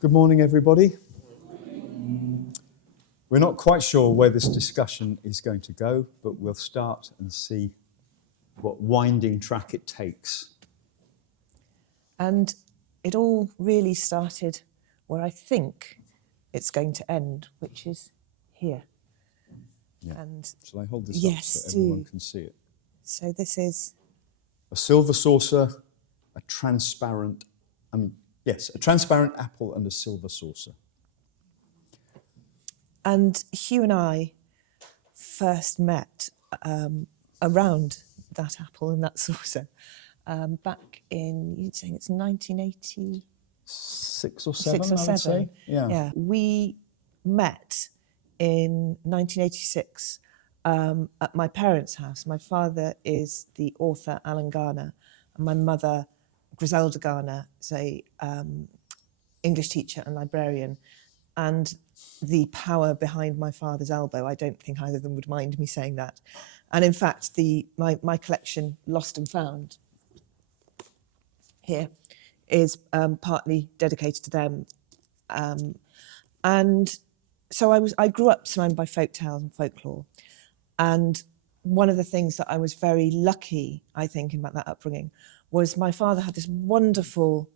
Good morning, everybody. We're not quite sure where this discussion is going to go, but we'll start and see what winding track it takes. And it all really started where I think it's going to end, which is here. Yeah. And shall I hold this yes, up so everyone can see it? So this is A silver saucer, a transparent apple and a silver saucer. And Hugh and I first met around that apple and that saucer back in, you'd say it's 1980? 6 or 7, 6 or I 7. would say. Yeah. We met in 1986 at my parents' house. My father is the author Alan Garner, and my mother, Griselda Garner, is a English teacher and librarian. And the power behind my father's elbow, I don't think either of them would mind me saying that. And in fact, my collection, Lost and Found, here, is partly dedicated to them. And so I grew up surrounded by folk tales and folklore. And one of the things that I was very lucky, I think, about that upbringing was my father had this wonderful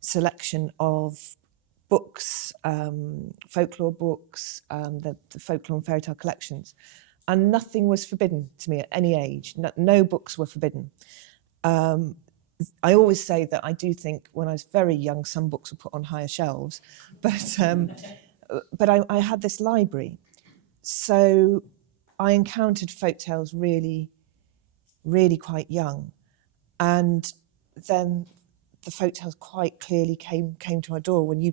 selection of books, folklore books, the folklore and fairy tale collections. And nothing was forbidden to me at any age. No books were forbidden. I always say that I do think when I was very young, some books were put on higher shelves, but I had this library. So I encountered folk tales really, really quite young. And then the folk tales quite clearly came to our door when you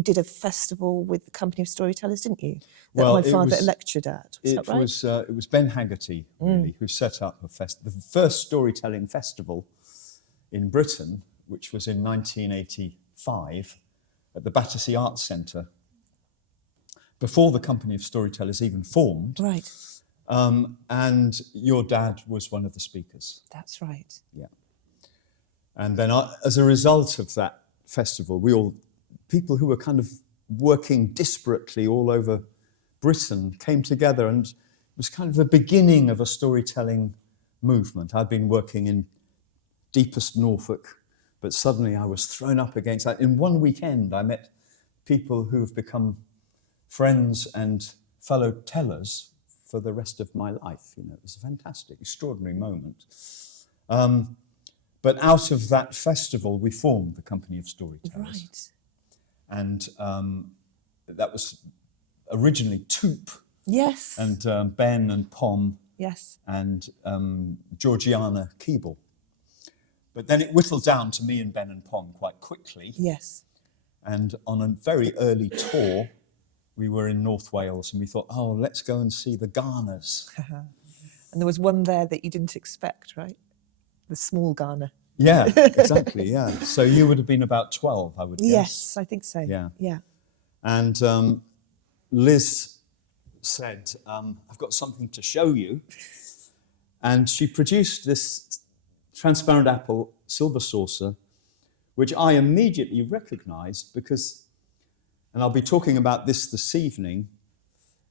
did a festival with the Company of Storytellers, didn't you? That my father lectured at. Was that right? It was Ben Haggerty, really, who set up the first storytelling festival in Britain, which was in 1985 at the Battersea Arts Centre, before the Company of Storytellers even formed. Right. And your dad was one of the speakers. That's right. Yeah. And then as a result of that festival, people who were kind of working disparately all over Britain came together, and it was kind of the beginning of a storytelling movement. I'd been working in deepest Norfolk, but suddenly I was thrown up against that. In one weekend, I met people who have become friends and fellow tellers for the rest of my life. You know, it was a fantastic, extraordinary moment. But out of that festival, we formed the Company of Storytellers. Right. And that was originally Toop. Yes. And Ben and Pom. Yes. And Georgiana Keeble. But then it whittled down to me and Ben and Pom quite quickly. Yes. And on a very early tour, we were in North Wales, and we thought, let's go and see the Garners. And there was one there that you didn't expect, right? The small Garner. Yeah, exactly, yeah. So you would have been about 12, I would guess. Yes, I think so. Yeah. And Liz said, I've got something to show you. And she produced this transparent apple silver saucer, which I immediately recognised because, and I'll be talking about this evening,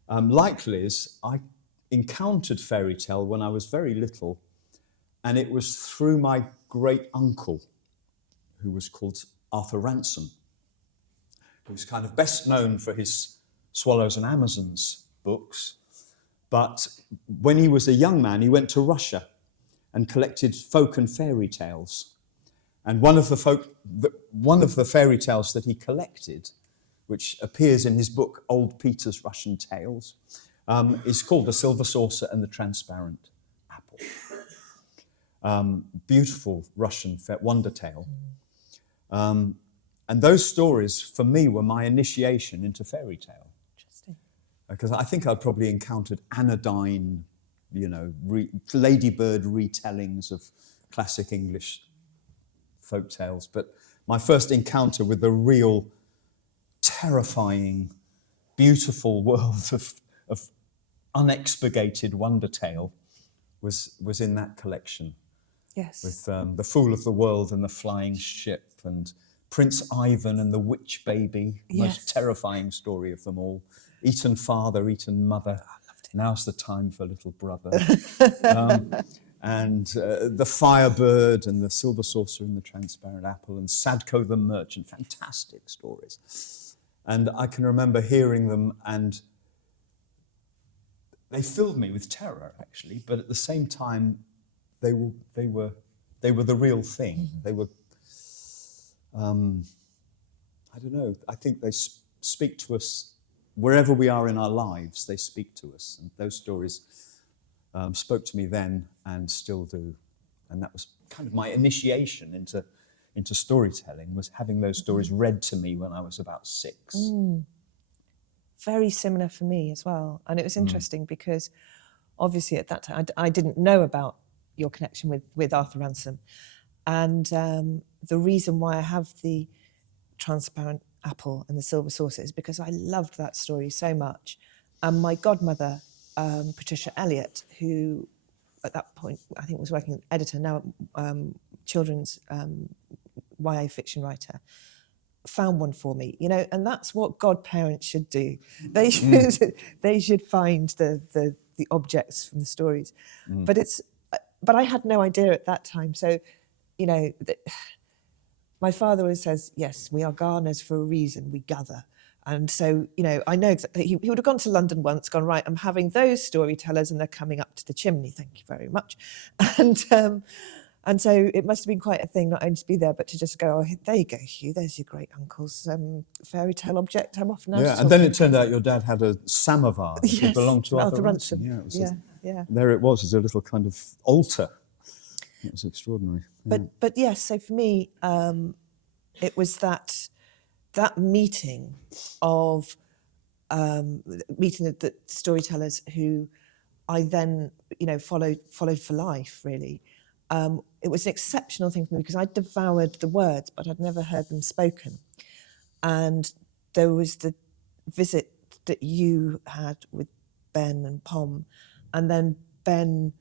like Liz, I encountered fairy tale when I was very little, and it was through my great uncle, who was called Arthur Ransom, who's kind of best known for his Swallows and Amazons books. But when he was a young man, he went to Russia and collected folk and fairy tales. And one of the fairy tales that he collected, which appears in his book Old Peter's Russian Tales, is called The Silver Saucer and the Transparent Apple. Beautiful Russian wonder tale. And those stories, for me, were my initiation into fairy tale. Interesting. Because I think I'd probably encountered anodyne, ladybird retellings of classic English folk tales. But my first encounter with the real terrifying, beautiful world of unexpurgated wonder tale was in that collection. Yes. With The Fool of the World and The Flying Ship and Prince Ivan and the Witch Baby, Yes. most terrifying story of them all. Eaten father, eaten mother. Now's the time for little brother. And the Firebird and the Silver Saucer and the Transparent Apple and Sadko the Merchant. Fantastic stories. And I can remember hearing them, and they filled me with terror, actually. But at the same time, they were the real thing. Mm-hmm. They were. I don't know. I think they speak to us wherever we are in our lives. They speak to us, and those stories spoke to me then and still do. And that was kind of my initiation into storytelling, was having those stories read to me when I was about 6. Very similar for me as well. And it was interesting because obviously at that time I didn't know about your connection with Arthur Ransom. And the reason why I have the Transparent Apple and the Silver Saucer is because I loved that story so much. And my godmother, Patricia Elliott, who at that point I think was working as editor, now children's YA fiction writer, found one for me, and that's what godparents should do. They should find the objects from the stories. But I had no idea at that time. So, my father always says, yes, we are Garners for a reason, we gather. And so, I know exactly, he would have gone to London once, gone, right, I'm having those storytellers and they're coming up to the chimney, thank you very much. And so it must have been quite a thing, not only to be there, but to just go, oh, there you go, Hugh, there's your great uncle's fairy tale object. I'm off now. Yeah, and then it turned out your dad had a samovar that belonged to Arthur Ransom. Yeah, it was there it was, as a little kind of altar. It was extraordinary. Yeah. But yes, so for me, it was that meeting of meeting the storytellers who I then followed for life, really. It was an exceptional thing for me because I devoured the words, but I'd never heard them spoken. And there was the visit that you had with Ben and Pom, and then Ben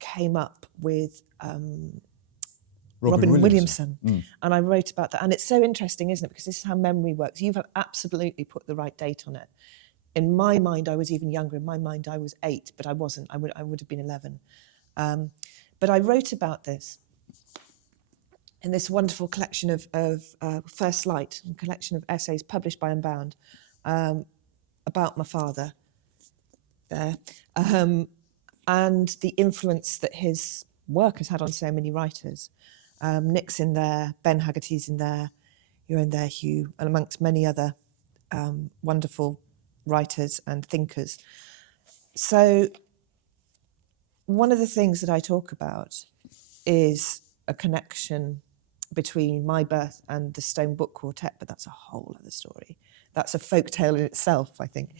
came up with Robin Williamson. And I wrote about that. And it's so interesting, isn't it? Because this is how memory works. You've absolutely put the right date on it. In my mind, I was even younger. In my mind, I was 8, but I wasn't. I would have been 11. But I wrote about this in this wonderful collection of First Light, a collection of essays published by Unbound about my father there, and the influence that his work has had on so many writers. Nick's in there, Ben Haggerty's in there, you're in there, Hugh, and amongst many other wonderful writers and thinkers. So one of the things that I talk about is a connection between my birth and the Stone Book Quartet, but that's a whole other story. That's a folk tale in itself, I think.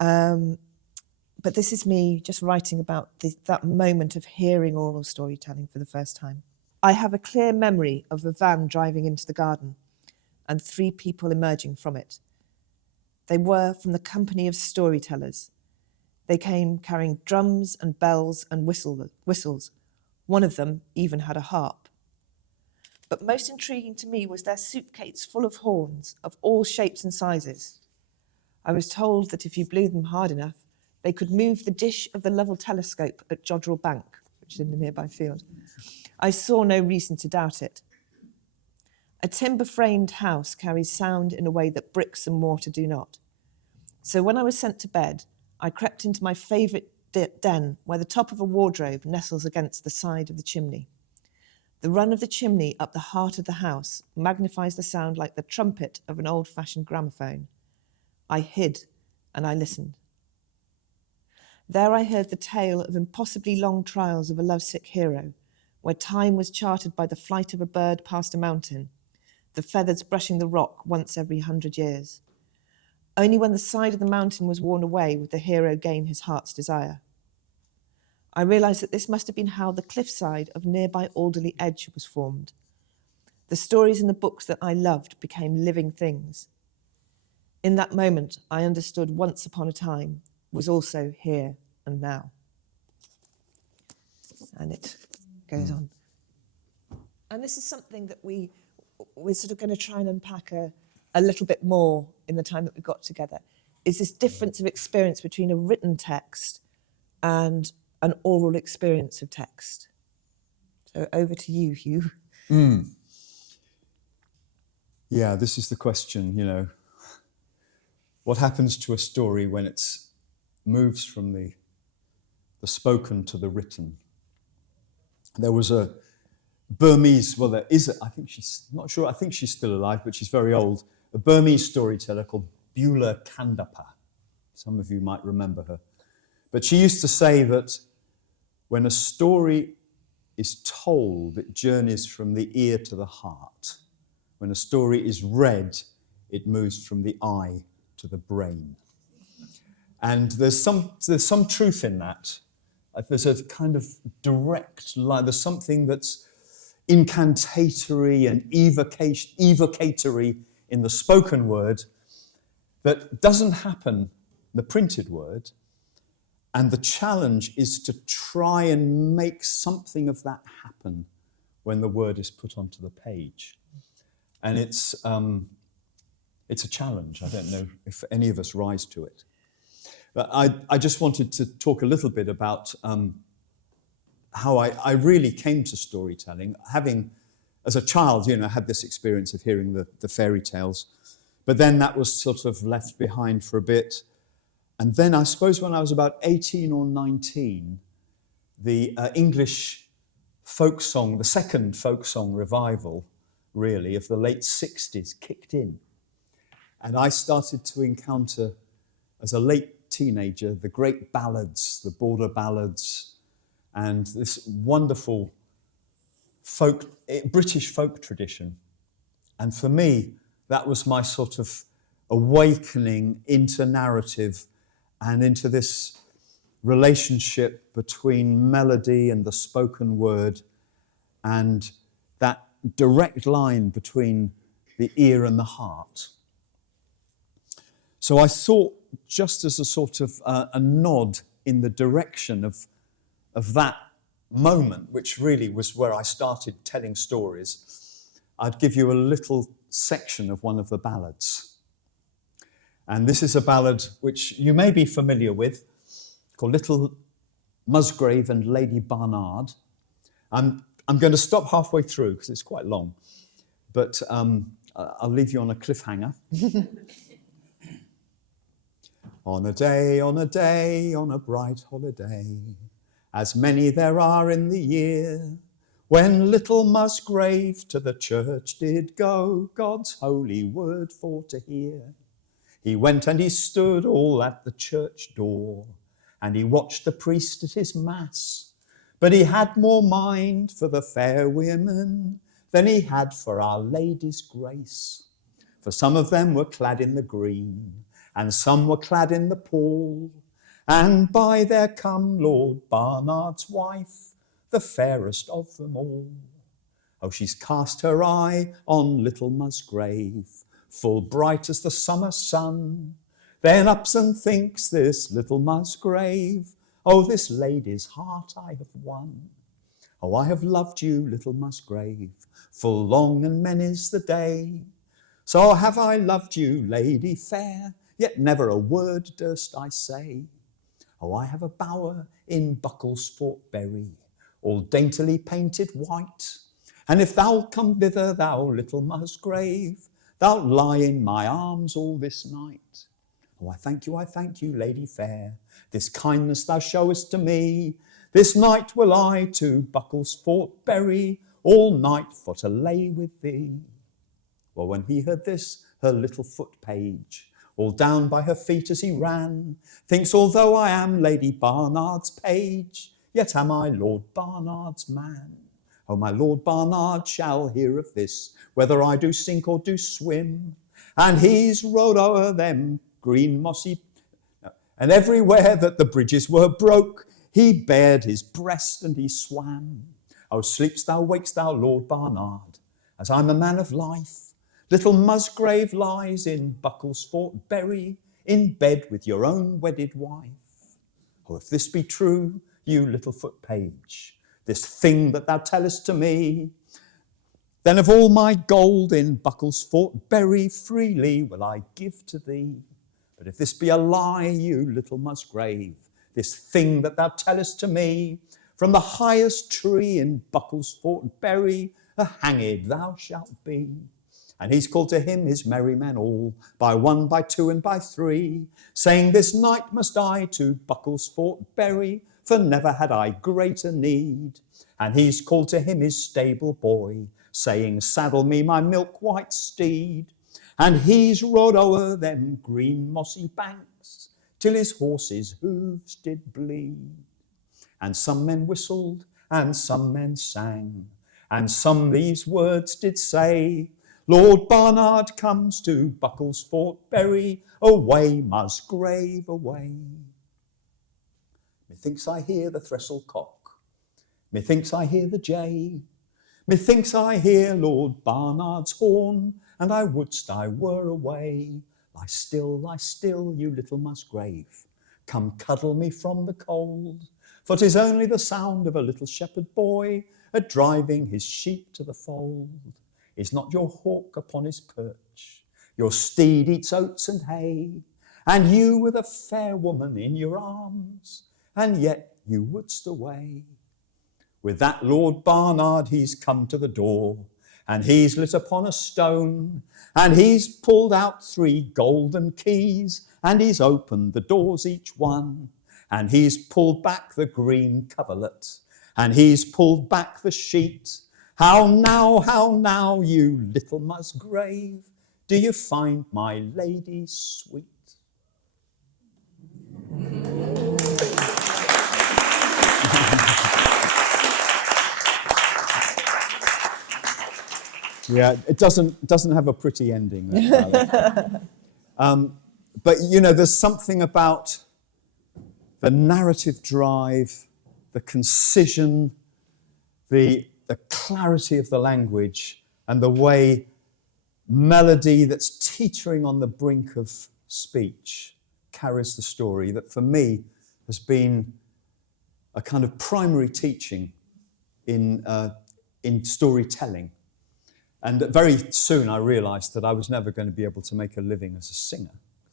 But this is me just writing about that moment of hearing oral storytelling for the first time. I have a clear memory of a van driving into the garden and 3 people emerging from it. They were from the company of storytellers. They came carrying drums and bells and whistles. One of them even had a harp. But most intriguing to me was their suitcase full of horns of all shapes and sizes. I was told that if you blew them hard enough, they could move the dish of the Lovell telescope at Jodrell Bank, which is in the nearby field. I saw no reason to doubt it. A timber-framed house carries sound in a way that bricks and mortar do not. So when I was sent to bed, I crept into my favourite den where the top of a wardrobe nestles against the side of the chimney. The run of the chimney up the heart of the house magnifies the sound like the trumpet of an old-fashioned gramophone. I hid and I listened. There I heard the tale of impossibly long trials of a lovesick hero, where time was charted by the flight of a bird past a mountain, the feathers brushing the rock once every 100 years. Only when the side of the mountain was worn away would the hero gain his heart's desire. I realised that this must have been how the cliffside of nearby Alderley Edge was formed. The stories in the books that I loved became living things. In that moment, I understood once upon a time was also here and now. And it goes on. And this is something that we're sort of going to try and unpack a little bit more in the time that we've got together, is this difference of experience between a written text and an oral experience of text. So over to you, Hugh. Yeah, this is the question, you know. What happens to a story when it moves from the spoken to the written? There was a Burmese, well, there is, I think she's, not sure, I think she's still alive, but she's very old, a Burmese storyteller called Beulah Kandapa. Some of you might remember her. But she used to say that when a story is told, it journeys from the ear to the heart. When a story is read, it moves from the eye to the brain. And there's some truth in that. There's a kind of direct line. There's something that's incantatory and evocatory in the spoken word that doesn't happen in the printed word. And the challenge is to try and make something of that happen when the word is put onto the page. And it's a challenge. I don't know if any of us rise to it. But I just wanted to talk a little bit about how I really came to storytelling, having, as a child, you know, had this experience of hearing the fairy tales. But then that was sort of left behind for a bit. And then I suppose when I was about 18 or 19, the English folk song, the second folk song revival, really, of the late 60s kicked in. And I started to encounter, as a late teenager, the great ballads, the border ballads, and this wonderful British folk tradition. And for me, that was my sort of awakening into narrative and into this relationship between melody and the spoken word, and that direct line between the ear and the heart. So I thought, just as a sort of a nod in the direction of that moment, which really was where I started telling stories, I'd give you a little section of one of the ballads. And this is a ballad which you may be familiar with, called Little Musgrave and Lady Barnard. I'm going to stop halfway through because it's quite long, but I'll leave you on a cliffhanger. On a day, on a day, on a bright holiday, as many there are in the year, when little Musgrave to the church did go, God's holy word for to hear. He went and he stood all at the church door, and he watched the priest at his mass. But he had more mind for the fair women than he had for Our Lady's grace. For some of them were clad in the green, and some were clad in the pall, and by there come Lord Barnard's wife, the fairest of them all. Oh, she's cast her eye on little Musgrave, full bright as the summer sun. Then ups and thinks this little Musgrave, oh, this lady's heart I have won. Oh, I have loved you, little Musgrave, full long and many's the day. So have I loved you, lady fair, yet never a word durst I say. Oh, I have a bower in Bucklesfort Bury, all daintily painted white. And if thou'lt come thither, thou little Musgrave, thou'lt lie in my arms all this night. Oh, I thank you, lady fair, this kindness thou showest to me. This night will I to Bucklesfort Bury, all night for to lay with thee. Well, when he heard this, her little foot page, all down by her feet as he ran, thinks, although I am Lady Barnard's page, yet am I Lord Barnard's man. Oh, my Lord Barnard shall hear of this, whether I do sink or do swim. And he's rode o'er them green mossy, and everywhere that the bridges were broke, he bared his breast and he swam. Oh, sleepst thou, wakest thou, Lord Barnard, as I'm a man of life. Little Musgrave lies in Bucklesfort Bury, in bed with your own wedded wife. Oh, if this be true, you little foot page, this thing that thou tellest to me, Then of all my gold in Bucklesfort Bury freely will I give to thee. But if this be a lie, you little Musgrave, this thing that thou tellest to me, from the highest tree in Bucklesfort Bury a hanged thou shalt be. And he's called to him his merry men all, by one, by two, and by three, saying, this night must I to Bucklesfort Bury, for never had I greater need. And he's called to him his stable boy, saying, saddle me my milk-white steed. And he's rode o'er them green mossy banks, till his horse's hooves did bleed. And some men whistled, and some men sang, and some these words did say, Lord Barnard comes to Bucklesfort Bury, away, Musgrave, away. Methinks I hear the trestle cock, methinks I hear the jay, methinks I hear Lord Barnard's horn, and I wouldst I were away. Lie still, you little Musgrave, come cuddle me from the cold, for 'tis only the sound of a little shepherd boy a-driving his sheep to the fold. Is not your hawk upon his perch? Your steed eats oats and hay, and you with a fair woman in your arms, and yet you wouldst away. With that Lord Barnard he's come to the door, and he's lit upon a stone, and he's pulled out 3 golden keys, and he's opened the doors each one, and he's pulled back the green coverlet, and he's pulled back the sheet. How now, you little Musgrave, do you find my lady sweet? Yeah, it doesn't have a pretty ending, that ballad. But you know, there's something about the narrative drive, the concision, the clarity of the language, and the way melody that's teetering on the brink of speech carries the story, that for me has been a kind of primary teaching in storytelling. And very soon I realized that I was never going to be able to make a living as a singer.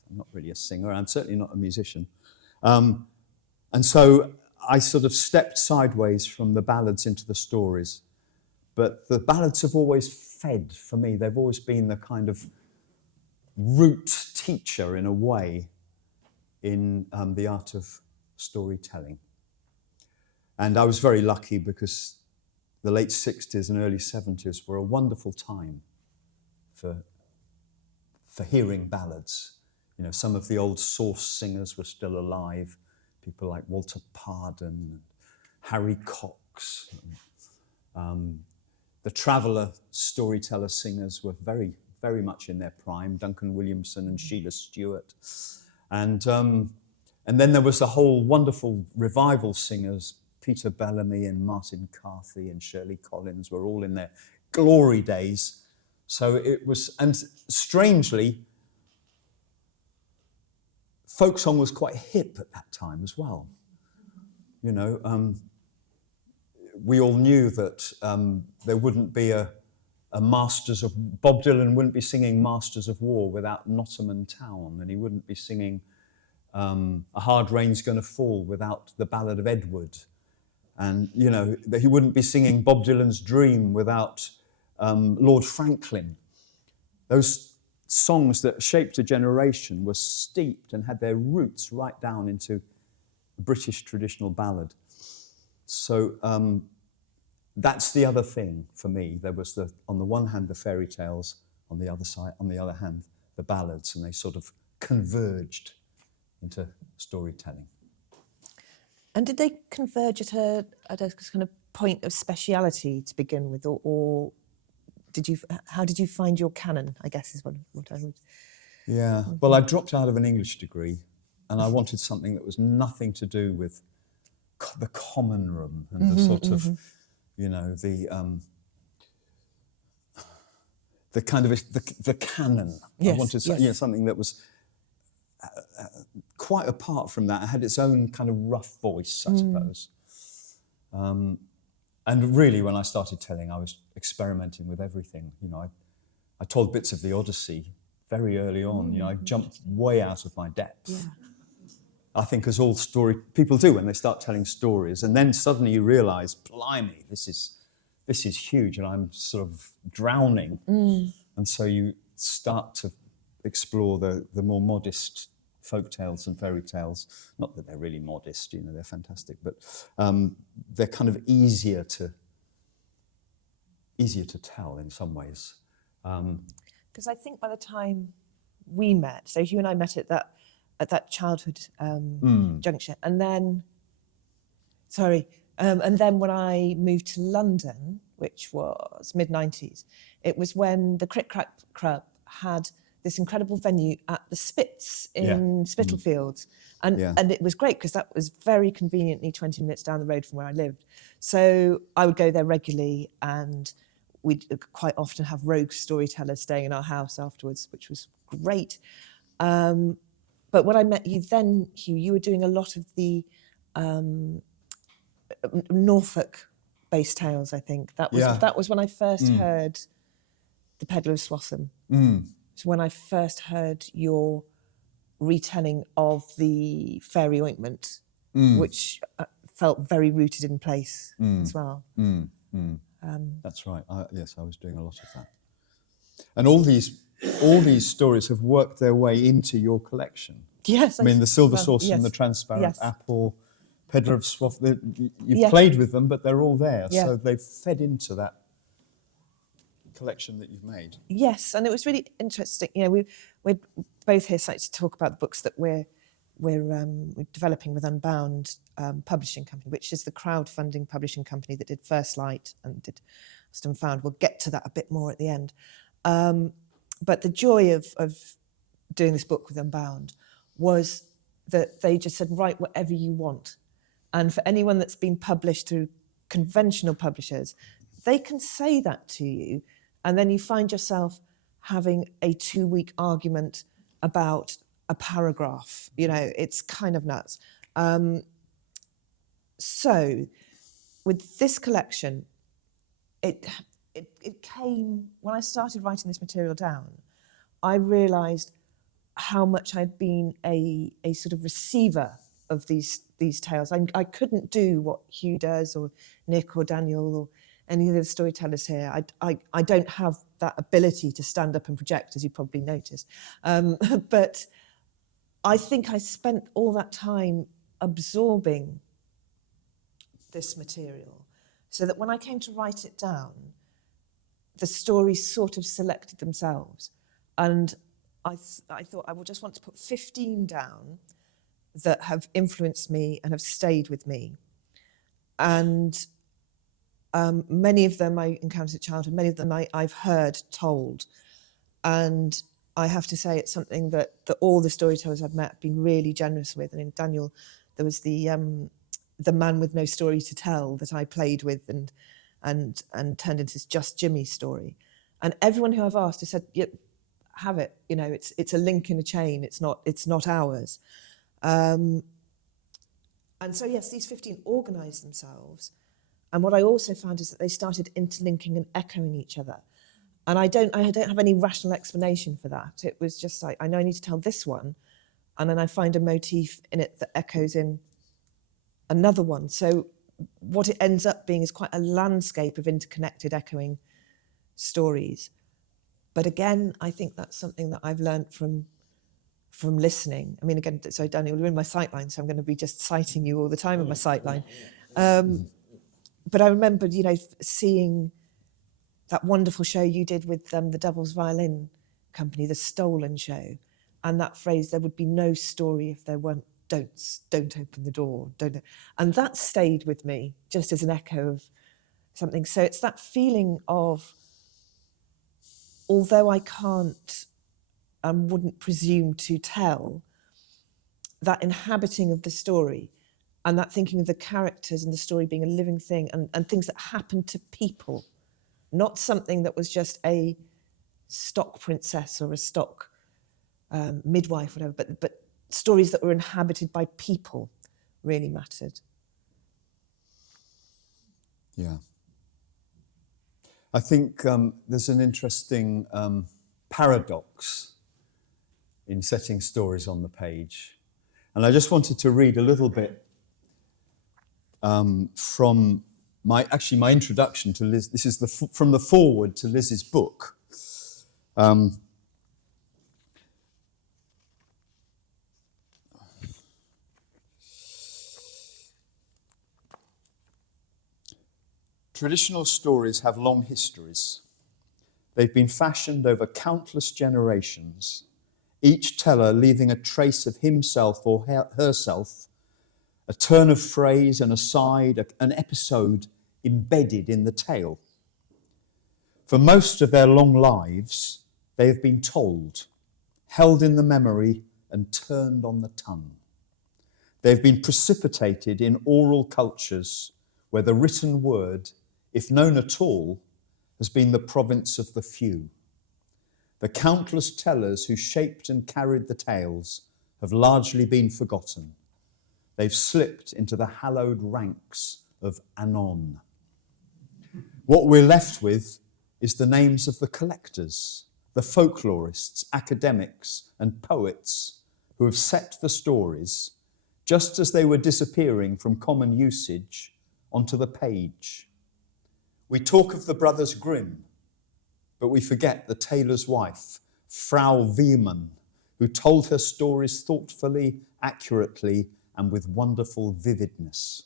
I'm not really a singer, I'm certainly not a musician. And so I sort of stepped sideways from the ballads into the stories. But the ballads have always fed, for me, they've always been the kind of root teacher in a way in the art of storytelling. And I was very lucky because the late 60s and early 70s were a wonderful time for hearing ballads. You know, some of the old source singers were still alive, people like Walter Pardon and Harry Cox. The traveller storyteller singers were very, very much in their prime, Duncan Williamson and Sheila Stewart. And then there was the whole wonderful revival singers, Peter Bellamy and Martin Carthy and Shirley Collins were all in their glory days. So it was, and strangely, folk song was quite hip at that time as well. You know, we all knew that there wouldn't be a Masters of, Bob Dylan wouldn't be singing Masters of War without Nottingham and Town, and he wouldn't be singing A Hard Rain's Gonna Fall without the Ballad of Edward. And, you know, that he wouldn't be singing Bob Dylan's Dream without Lord Franklin. Those songs that shaped a generation were steeped and had their roots right down into British traditional ballad. So that's the other thing for me. There was on the one hand the fairy tales, on the other hand the ballads, and they sort of converged into storytelling. And did they converge at a kind of point of speciality to begin with, or how did you find your canon, I guess is what I would... Yeah, well, I dropped out of an English degree and I wanted something that was nothing to do with the common room and the sort of, you know, the kind of, the canon. Yes, I wanted you know, something that was quite apart from that. It had its own kind of rough voice, I suppose. And really, when I started telling, I was experimenting with everything. You know, I told bits of the Odyssey very early on. You know, I jumped way out of my depth. Yeah. I think as all story people do when they start telling stories, and then suddenly you realise, blimey, this is huge, and I'm sort of drowning. And so you start to explore the more modest folk tales and fairy tales. Not that they're really modest, you know, they're fantastic, but they're kind of easier to tell in some ways. Because I think by the time we met, so Hugh and I met at that childhood juncture, and then when I moved to London, which was mid-90s, it was when the Crick Crack Club had this incredible venue at the Spitz in Spitalfields. And it was great because that was very conveniently 20 minutes down the road from where I lived. So I would go there regularly, and we'd quite often have rogue storytellers staying in our house afterwards, which was great. But when I met you then, Hugh, you were doing a lot of the Norfolk-based tales, I think. That was when I first heard The Pedlar of Swatham. So when I first heard your retelling of the Fairy Ointment, which felt very rooted in place as well. That's right. Yes, I was doing a lot of that. And all these stories have worked their way into your collection. Yes. I mean, the Silver Saucer and the Transparent Apple, Pedlar of Swatham, you've played with them, but they're all there. Yeah. So they've fed into that collection that you've made. Yes, and it was really interesting. You know, we're both here to talk about the books that we're developing with Unbound Publishing Company, which is the crowdfunding publishing company that did First Light and did Lost and Found. We'll get to that a bit more at the end. But the joy of doing this book with Unbound was that they just said, write whatever you want. And for anyone that's been published through conventional publishers, they can say that to you, and then you find yourself having a 2-week argument about a paragraph. You know, it's kind of nuts. So with this collection, it came, when I started writing this material down, I realised how much I'd been a sort of receiver of these tales. I couldn't do what Hugh does, or Nick or Daniel or any of the storytellers here. I don't have that ability to stand up and project, as you probably noticed. But I think I spent all that time absorbing this material, so that when I came to write it down, the stories sort of selected themselves. And I thought I will just want to put 15 down that have influenced me and have stayed with me. And many of them I encountered at childhood, many of them I've heard told. And I have to say it's something that all the storytellers I've met have been really generous with. And in Daniel, there was the man with no story to tell that I played with and turned into this Just Jimmy story. And everyone who I've asked has said, yep, have it. You know, it's a link in a chain. It's not ours. And so yes, these 15 organised themselves. And what I also found is that they started interlinking and echoing each other. And I don't have any rational explanation for that. It was just like, I know I need to tell this one, and then I find a motif in it that echoes in another one. So what it ends up being is quite a landscape of interconnected, echoing stories. But again, I think that's something that I've learned from listening. I mean, again, sorry, Daniel, you're in my sightline, so I'm going to be just citing you all the time in my sightline. But I remember, you know, seeing that wonderful show you did with the Devil's Violin Company, the Stolen Show, and that phrase, there would be no story if there weren't don'ts. Don't open the door. Don't. And that stayed with me just as an echo of something. So it's that feeling of, although I can't and wouldn't presume to tell, that inhabiting of the story and that thinking of the characters and the story being a living thing and things that happen to people, not something that was just a stock princess or a stock midwife, whatever, but stories that were inhabited by people really mattered. Yeah. I think there's an interesting paradox in setting stories on the page. And I just wanted to read a little bit from my introduction to Liz. This is from the foreword to Liz's book. Traditional stories have long histories. They've been fashioned over countless generations, each teller leaving a trace of himself or herself, a turn of phrase, an aside, an episode embedded in the tale. For most of their long lives, they have been told, held in the memory, and turned on the tongue. They've been precipitated in oral cultures where the written word, if known at all, has been the province of the few. The countless tellers who shaped and carried the tales have largely been forgotten. They've slipped into the hallowed ranks of anon. What we're left with is the names of the collectors, the folklorists, academics, and poets who have set the stories, just as they were disappearing from common usage, onto the page. We talk of the brothers Grimm, but we forget the tailor's wife, Frau Wiemann, who told her stories thoughtfully, accurately, and with wonderful vividness.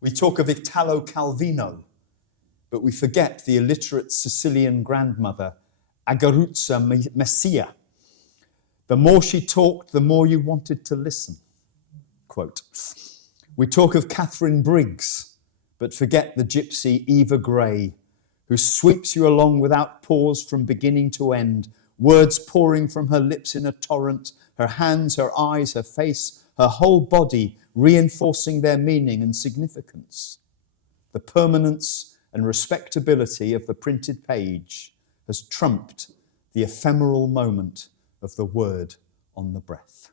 We talk of Italo Calvino, but we forget the illiterate Sicilian grandmother, Agaruzza Messia. The more she talked, the more you wanted to listen. Quote. We talk of Catherine Briggs, but forget the gypsy Eva Gray, who sweeps you along without pause from beginning to end, words pouring from her lips in a torrent, her hands, her eyes, her face, her whole body reinforcing their meaning and significance. The permanence and respectability of the printed page has trumped the ephemeral moment of the word on the breath.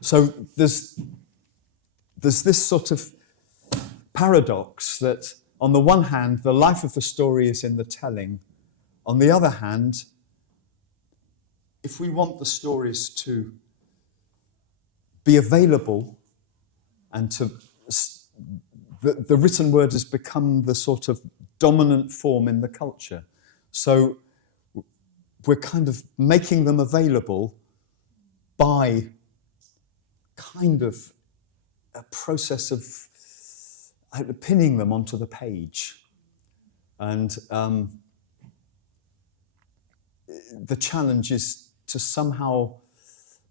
So there's this sort of paradox that on the one hand, the life of the story is in the telling. On the other hand, if we want the stories to be available and the written word has become the sort of dominant form in the culture. So we're kind of making them available by kind of a process of pinning them onto the page. And the challenge is to somehow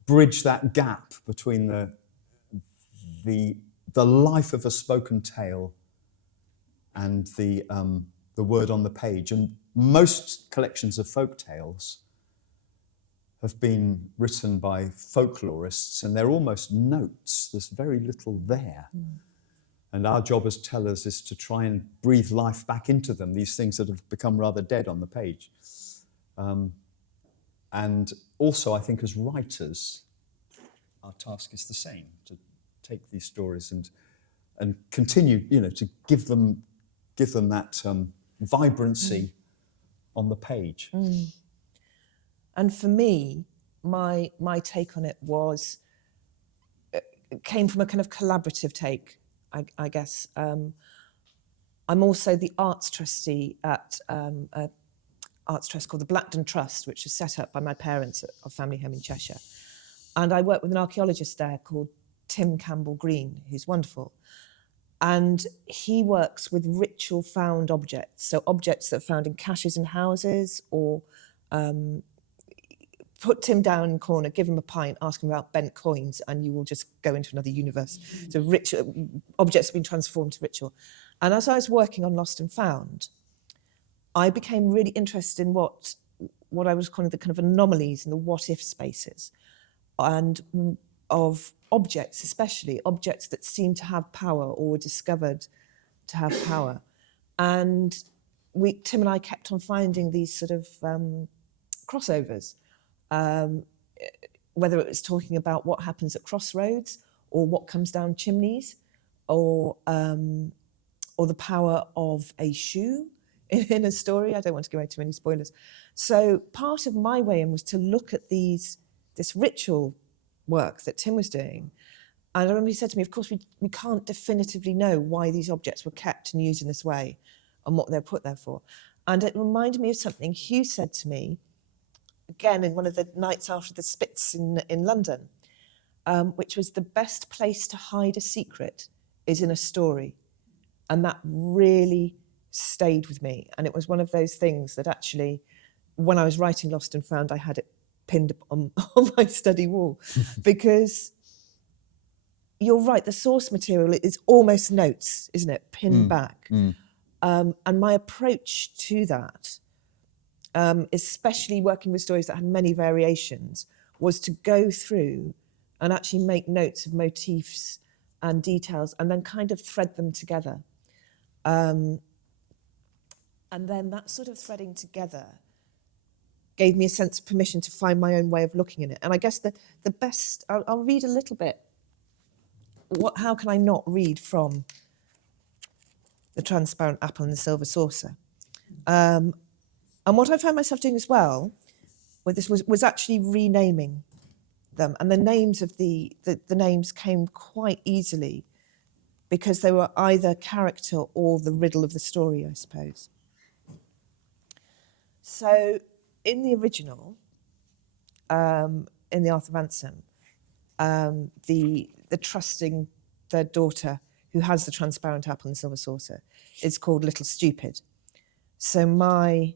bridge that gap between the life of a spoken tale and the word on the page. And most collections of folk tales have been written by folklorists, and they're almost notes. There's very little there. Mm. And our job as tellers is to try and breathe life back into them, these things that have become rather dead on the page. And also, I think as writers, our task is the same, to take these stories and continue, to give them that vibrancy on the page. Mm. And for me, my take on it came from a kind of collaborative take, I guess. I'm also the arts trustee at an arts trust called the Lupton Trust, which was set up by my parents at our family home in Cheshire. And I work with an archaeologist there called Tim Campbell-Green, who's wonderful. And he works with ritual found objects, so objects that are found in caches and houses, or put Tim down in a corner, give him a pint, ask him about bent coins, and you will just go into another universe. So objects have been transformed to ritual. And as I was working on Lost and Found, I became really interested in what I was calling the kind of anomalies and the what-if spaces, and of objects, especially objects that seem to have power or were discovered to have power. And Tim and I kept on finding these sort of crossovers, whether it was talking about what happens at crossroads or what comes down chimneys, or or the power of a shoe in a story. I don't want to give away too many spoilers. So part of my way in was to look at this ritual work that Tim was doing. And I remember he said to me, of course, we can't definitively know why these objects were kept and used in this way and what they're put there for. And it reminded me of something Hugh said to me, again, in one of the nights after the Spitz in London, which was the best place to hide a secret is in a story. And that really stayed with me. And it was one of those things that actually, when I was writing Lost and Found, I had it pinned on my study wall. Because you're right, the source material is almost notes, isn't it? Pinned back. And my approach to that, especially working with stories that had many variations, was to go through and actually make notes of motifs and details and then kind of thread them together. And then that sort of threading together gave me a sense of permission to find my own way of looking at it. And I guess the best, I'll read a little bit. How can I not read from The Transparent Apple and the Silver Saucer? And what I found myself doing as well with this was actually renaming them. And the names of the names came quite easily because they were either character or the riddle of the story, I suppose. So in the original, in the Arthur Ransom, the trusting third daughter who has the transparent apple and silver saucer is called Little Stupid. So my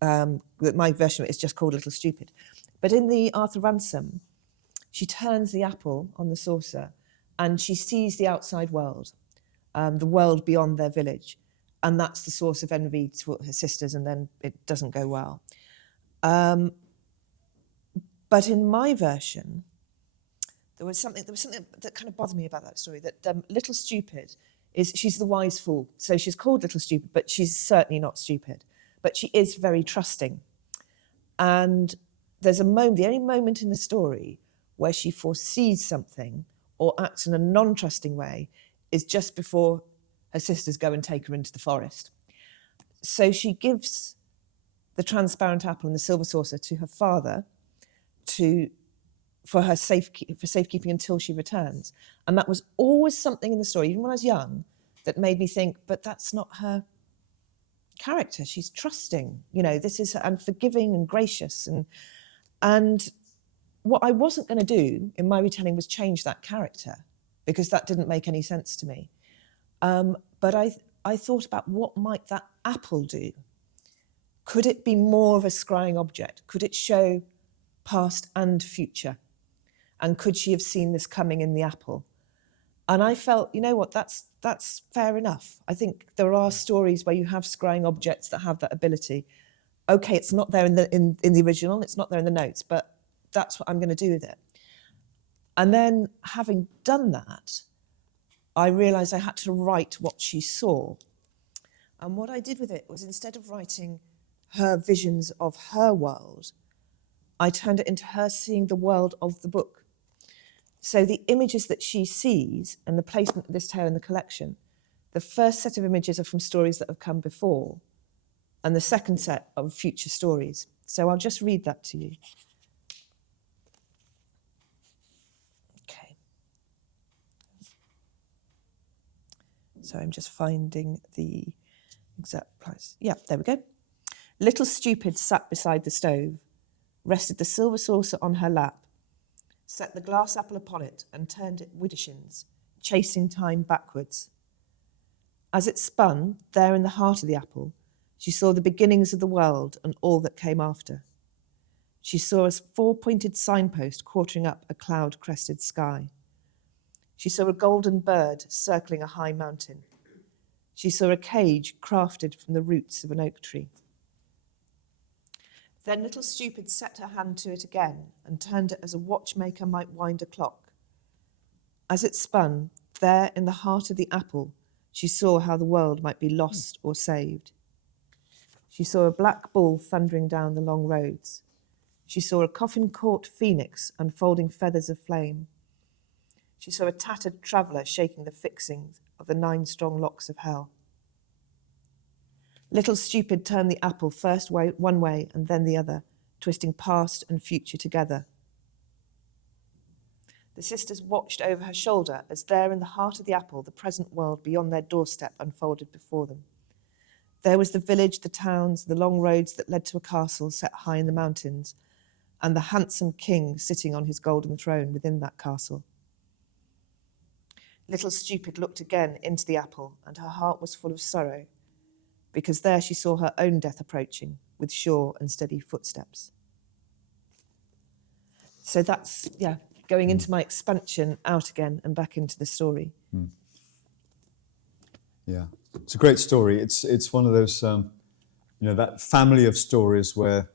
version of it is just called Little Stupid. But in the Arthur Ransom, she turns the apple on the saucer and she sees the outside world, the world beyond their village. And that's the source of envy to her sisters, and then it doesn't go well. But in my version, there was something that kind of bothered me about that story, that Little Stupid she's the wise fool. So she's called Little Stupid, but she's certainly not stupid. But she is very trusting. And there's the only moment in the story where she foresees something or acts in a non-trusting way is just before her sisters go and take her into the forest. So she gives the transparent apple and the silver saucer to her father for safekeeping until she returns. And that was always something in the story, even when I was young, that made me think, but that's not her character. She's trusting, this is her, and forgiving and gracious. And what I wasn't going to do in my retelling was change that character, because that didn't make any sense to me. But I thought about what might that apple do? Could it be more of a scrying object? Could it show past and future? And could she have seen this coming in the apple? And I felt, you know what, that's fair enough. I think there are stories where you have scrying objects that have that ability. Okay, it's not there in the original, it's not there in the notes, but that's what I'm going to do with it. And then having done that, I realised I had to write what she saw. And what I did with it was, instead of writing her visions of her world, I turned it into her seeing the world of the book. So the images that she sees and the placement of this tale in the collection, the first set of images are from stories that have come before, and the second set of future stories. So I'll just read that to you. Okay. So I'm just finding the exact place. Yeah, there we go. Little Stupid sat beside the stove, rested the silver saucer on her lap, set the glass apple upon it and turned it widdershins, chasing time backwards. As it spun, there in the heart of the apple, she saw the beginnings of the world and all that came after. She saw a four-pointed signpost quartering up a cloud-crested sky. She saw a golden bird circling a high mountain. She saw a cage crafted from the roots of an oak tree. Then Little Stupid set her hand to it again and turned it as a watchmaker might wind a clock. As it spun, there in the heart of the apple, she saw how the world might be lost or saved. She saw a black bull thundering down the long roads. She saw a coffin-caught phoenix unfolding feathers of flame. she saw a tattered traveller shaking the fixings of the 9 strong locks of hell. Little Stupid turned the apple first one way and then the other, twisting past and future together. The sisters watched over her shoulder as there in the heart of the apple, the present world beyond their doorstep unfolded before them. There was the village, the towns, the long roads that led to a castle set high in the mountains, and the handsome king sitting on his golden throne within that castle. Little Stupid looked again into the apple, and her heart was full of sorrow, because there she saw her own death approaching with sure and steady footsteps. So that's, going into my expansion, out again and back into the story. Yeah, it's a great story. It's one of those, that family of stories where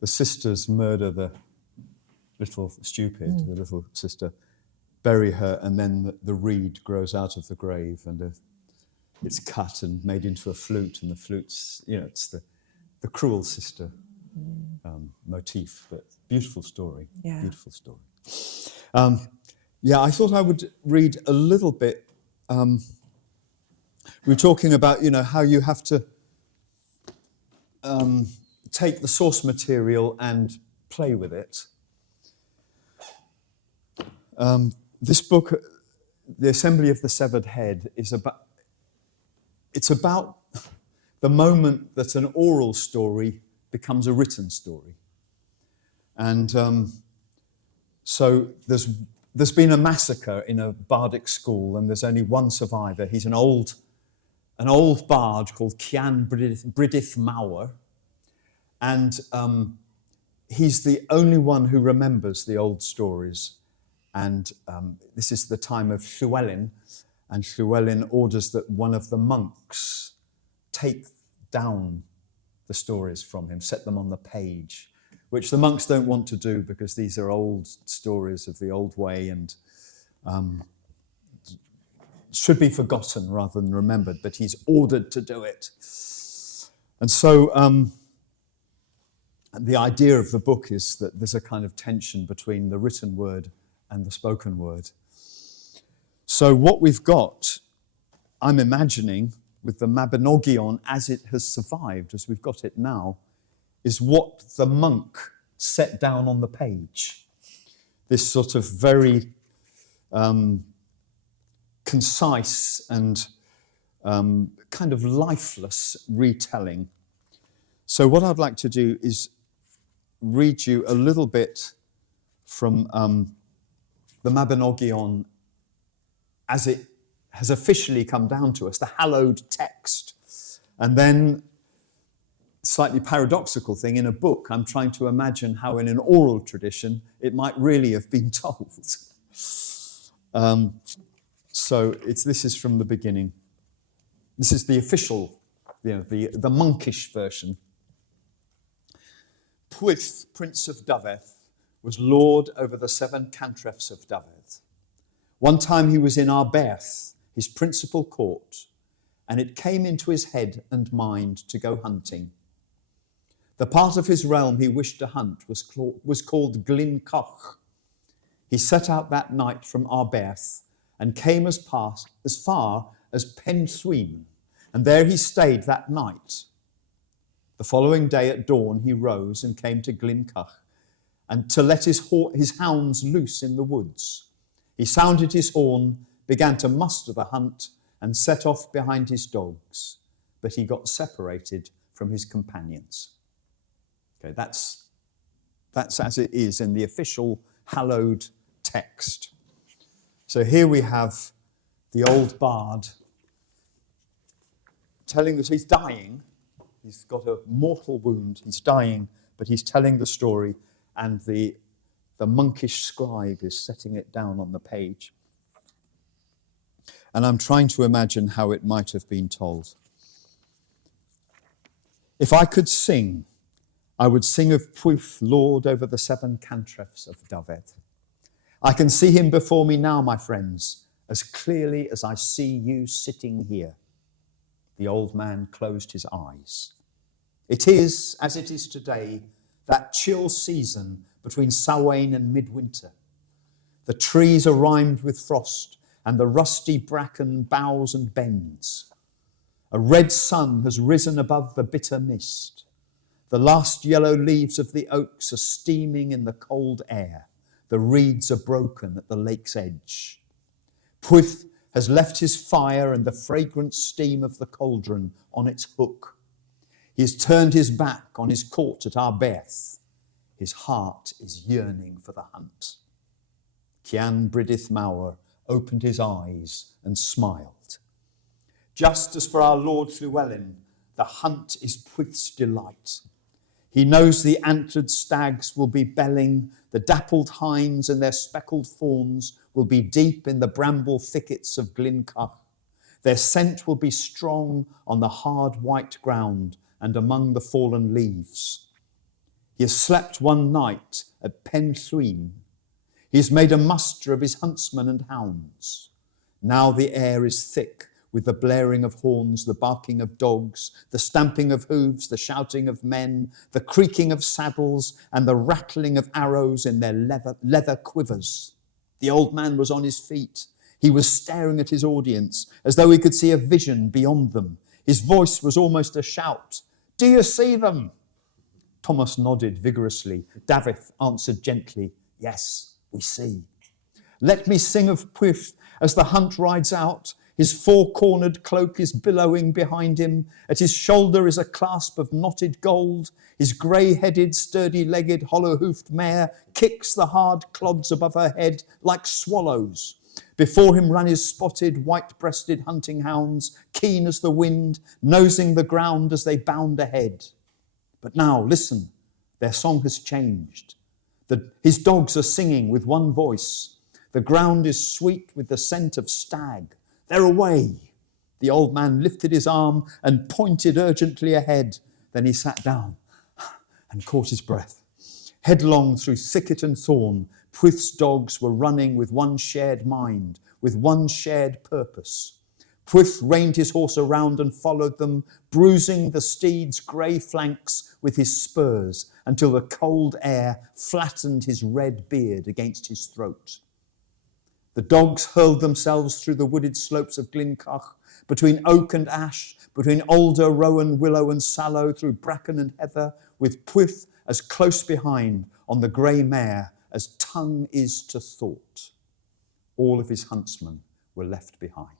the sisters murder the little Stupid, the little sister, bury her, and then the reed grows out of the grave, and it's cut and made into a flute, and the flute's, it's the cruel sister motif, but beautiful story. Yeah. Beautiful story. I thought I would read a little bit. We're talking about, how you have to take the source material and play with it. This book, The Assembly of the Severed Head, is about the moment that an oral story becomes a written story. And so there's been a massacre in a bardic school, and there's only one survivor. He's an old bard called Cian Bridith Mawr, and he's the only one who remembers the old stories. And this is the time of Llywelyn, and Llywelyn orders that one of the monks take down the stories from him, set them on the page, which the monks don't want to do because these are old stories of the old way and should be forgotten rather than remembered, but he's ordered to do it. And so the idea of the book is that there's a kind of tension between the written word and the spoken word. So what we've got, I'm imagining, with the Mabinogion as it has survived, as we've got it now, is what the monk set down on the page. This sort of very concise and kind of lifeless retelling. So what I'd like to do is read you a little bit from the Mabinogion as it has officially come down to us, the hallowed text. And then, slightly paradoxical thing, in a book, I'm trying to imagine how in an oral tradition it might really have been told. So this is from the beginning. This is the official, the monkish version. Pwyll, Prince of Dyfed, was lord over the 7 cantrefs of Dyfed. One time he was in Arberth, his principal court, and it came into his head and mind to go hunting. The part of his realm he wished to hunt was called Glencoch. He set out that night from Arberth and came as far as Penllwyn, and there he stayed that night. The following day at dawn he rose and came to Glencoch, and to let his hounds loose in the woods. He sounded his horn, began to muster the hunt, and set off behind his dogs, but he got separated from his companions. Okay, that's as it is in the official hallowed text. So here we have the old bard telling us he's dying. He's got a mortal wound, he's dying, but he's telling the story, and the monkish scribe is setting it down on the page. And I'm trying to imagine how it might have been told. If I could sing, I would sing of Pwyll, lord over the 7 cantrefs of Dyfed. I can see him before me now, my friends, as clearly as I see you sitting here. The old man closed his eyes. It is, as it is today, that chill season between Samhain and midwinter. The trees are rimed with frost, and the rusty bracken bows and bends. A red sun has risen above the bitter mist. The last yellow leaves of the oaks are steaming in the cold air. The reeds are broken at the lake's edge. Pwyll has left his fire and the fragrant steam of the cauldron on its hook. He has turned his back on his court at Arbeth. His heart is yearning for the hunt. Cian Brydydd Mawr opened his eyes and smiled. Just as for our Lord Llewellyn, the hunt is Pwyll's delight. He knows the antlered stags will be belling, the dappled hinds and their speckled fawns will be deep in the bramble thickets of Glyncach. Their scent will be strong on the hard white ground and among the fallen leaves. He has slept one night at Penllwyn. He has made a muster of his huntsmen and hounds. Now the air is thick with the blaring of horns, the barking of dogs, the stamping of hooves, the shouting of men, the creaking of saddles, and the rattling of arrows in their leather quivers. The old man was on his feet. He was staring at his audience as though he could see a vision beyond them. His voice was almost a shout. "Do you see them?" Thomas nodded vigorously. Davith answered gently, "Yes, we see." "Let me sing of Pwyll as the hunt rides out. His four-cornered cloak is billowing behind him. At his shoulder is a clasp of knotted gold. His grey-headed, sturdy-legged, hollow-hoofed mare kicks the hard clods above her head like swallows. Before him run his spotted, white-breasted hunting hounds, keen as the wind, nosing the ground as they bound ahead. But now, listen, their song has changed. His dogs are singing with one voice. The ground is sweet with the scent of stag. They're away." The old man lifted his arm and pointed urgently ahead. Then he sat down and caught his breath. Headlong through thicket and thorn, Pwyll's dogs were running with one shared mind, with one shared purpose. Pwyll reined his horse around and followed them, bruising the steed's grey flanks with his spurs until the cold air flattened his red beard against his throat. The dogs hurled themselves through the wooded slopes of Glyncach, between oak and ash, between alder, rowan, willow and sallow, through bracken and heather, with Pwyll as close behind on the grey mare as tongue is to thought. All of his huntsmen were left behind.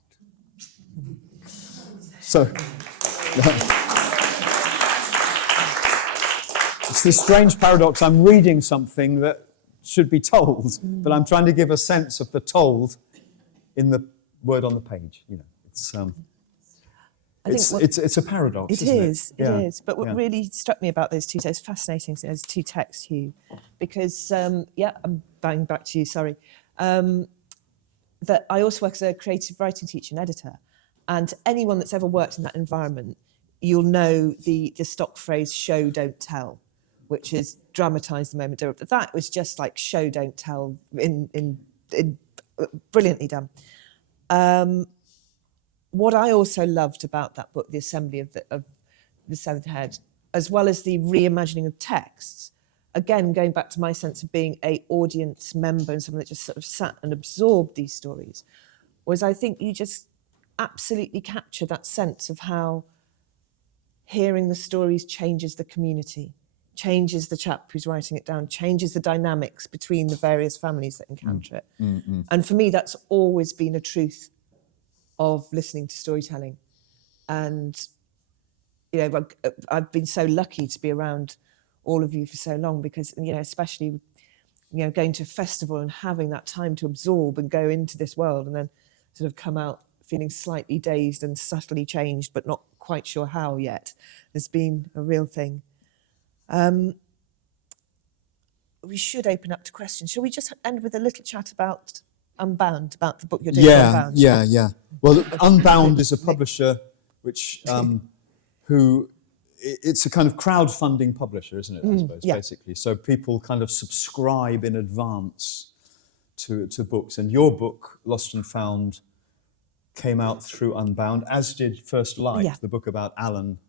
So, it's this strange paradox. I'm reading something that should be told, but I'm trying to give a sense of the told in the word on the page. You know, it's a paradox. It is. But what really struck me about those two texts, fascinating, those two texts, Hugh, because I'm banging back to you. Sorry, that I also work as a creative writing teacher and editor, and anyone that's ever worked in that environment, you'll know the stock phrase "show, don't tell," which is dramatise the moment. But that was just like show, don't tell, in brilliantly done. What I also loved about that book, The Assembly of the Seventh Head, as well as the reimagining of texts, again, going back to my sense of being an audience member and someone that just sort of sat and absorbed these stories, was I think you just absolutely capture that sense of how hearing the stories changes the community, changes the chap who's writing it down, changes the dynamics between the various families that encounter it. Mm-hmm. And for me, that's always been a truth of listening to storytelling. And, you know, I've been so lucky to be around all of you for so long because, you know, especially, you know, going to a festival and having that time to absorb and go into this world and then sort of come out feeling slightly dazed and subtly changed, but not quite sure how yet, has been a real thing. We should open up to questions. Shall we just end with a little chat about Unbound, about the book you're doing? Unbound? Yeah. Well, Unbound is a publisher which who it's a kind of crowdfunding publisher, isn't it? I suppose basically. So people kind of subscribe in advance to books, and your book, Lost and Found, came out through Unbound, as did First Light, the book about Alan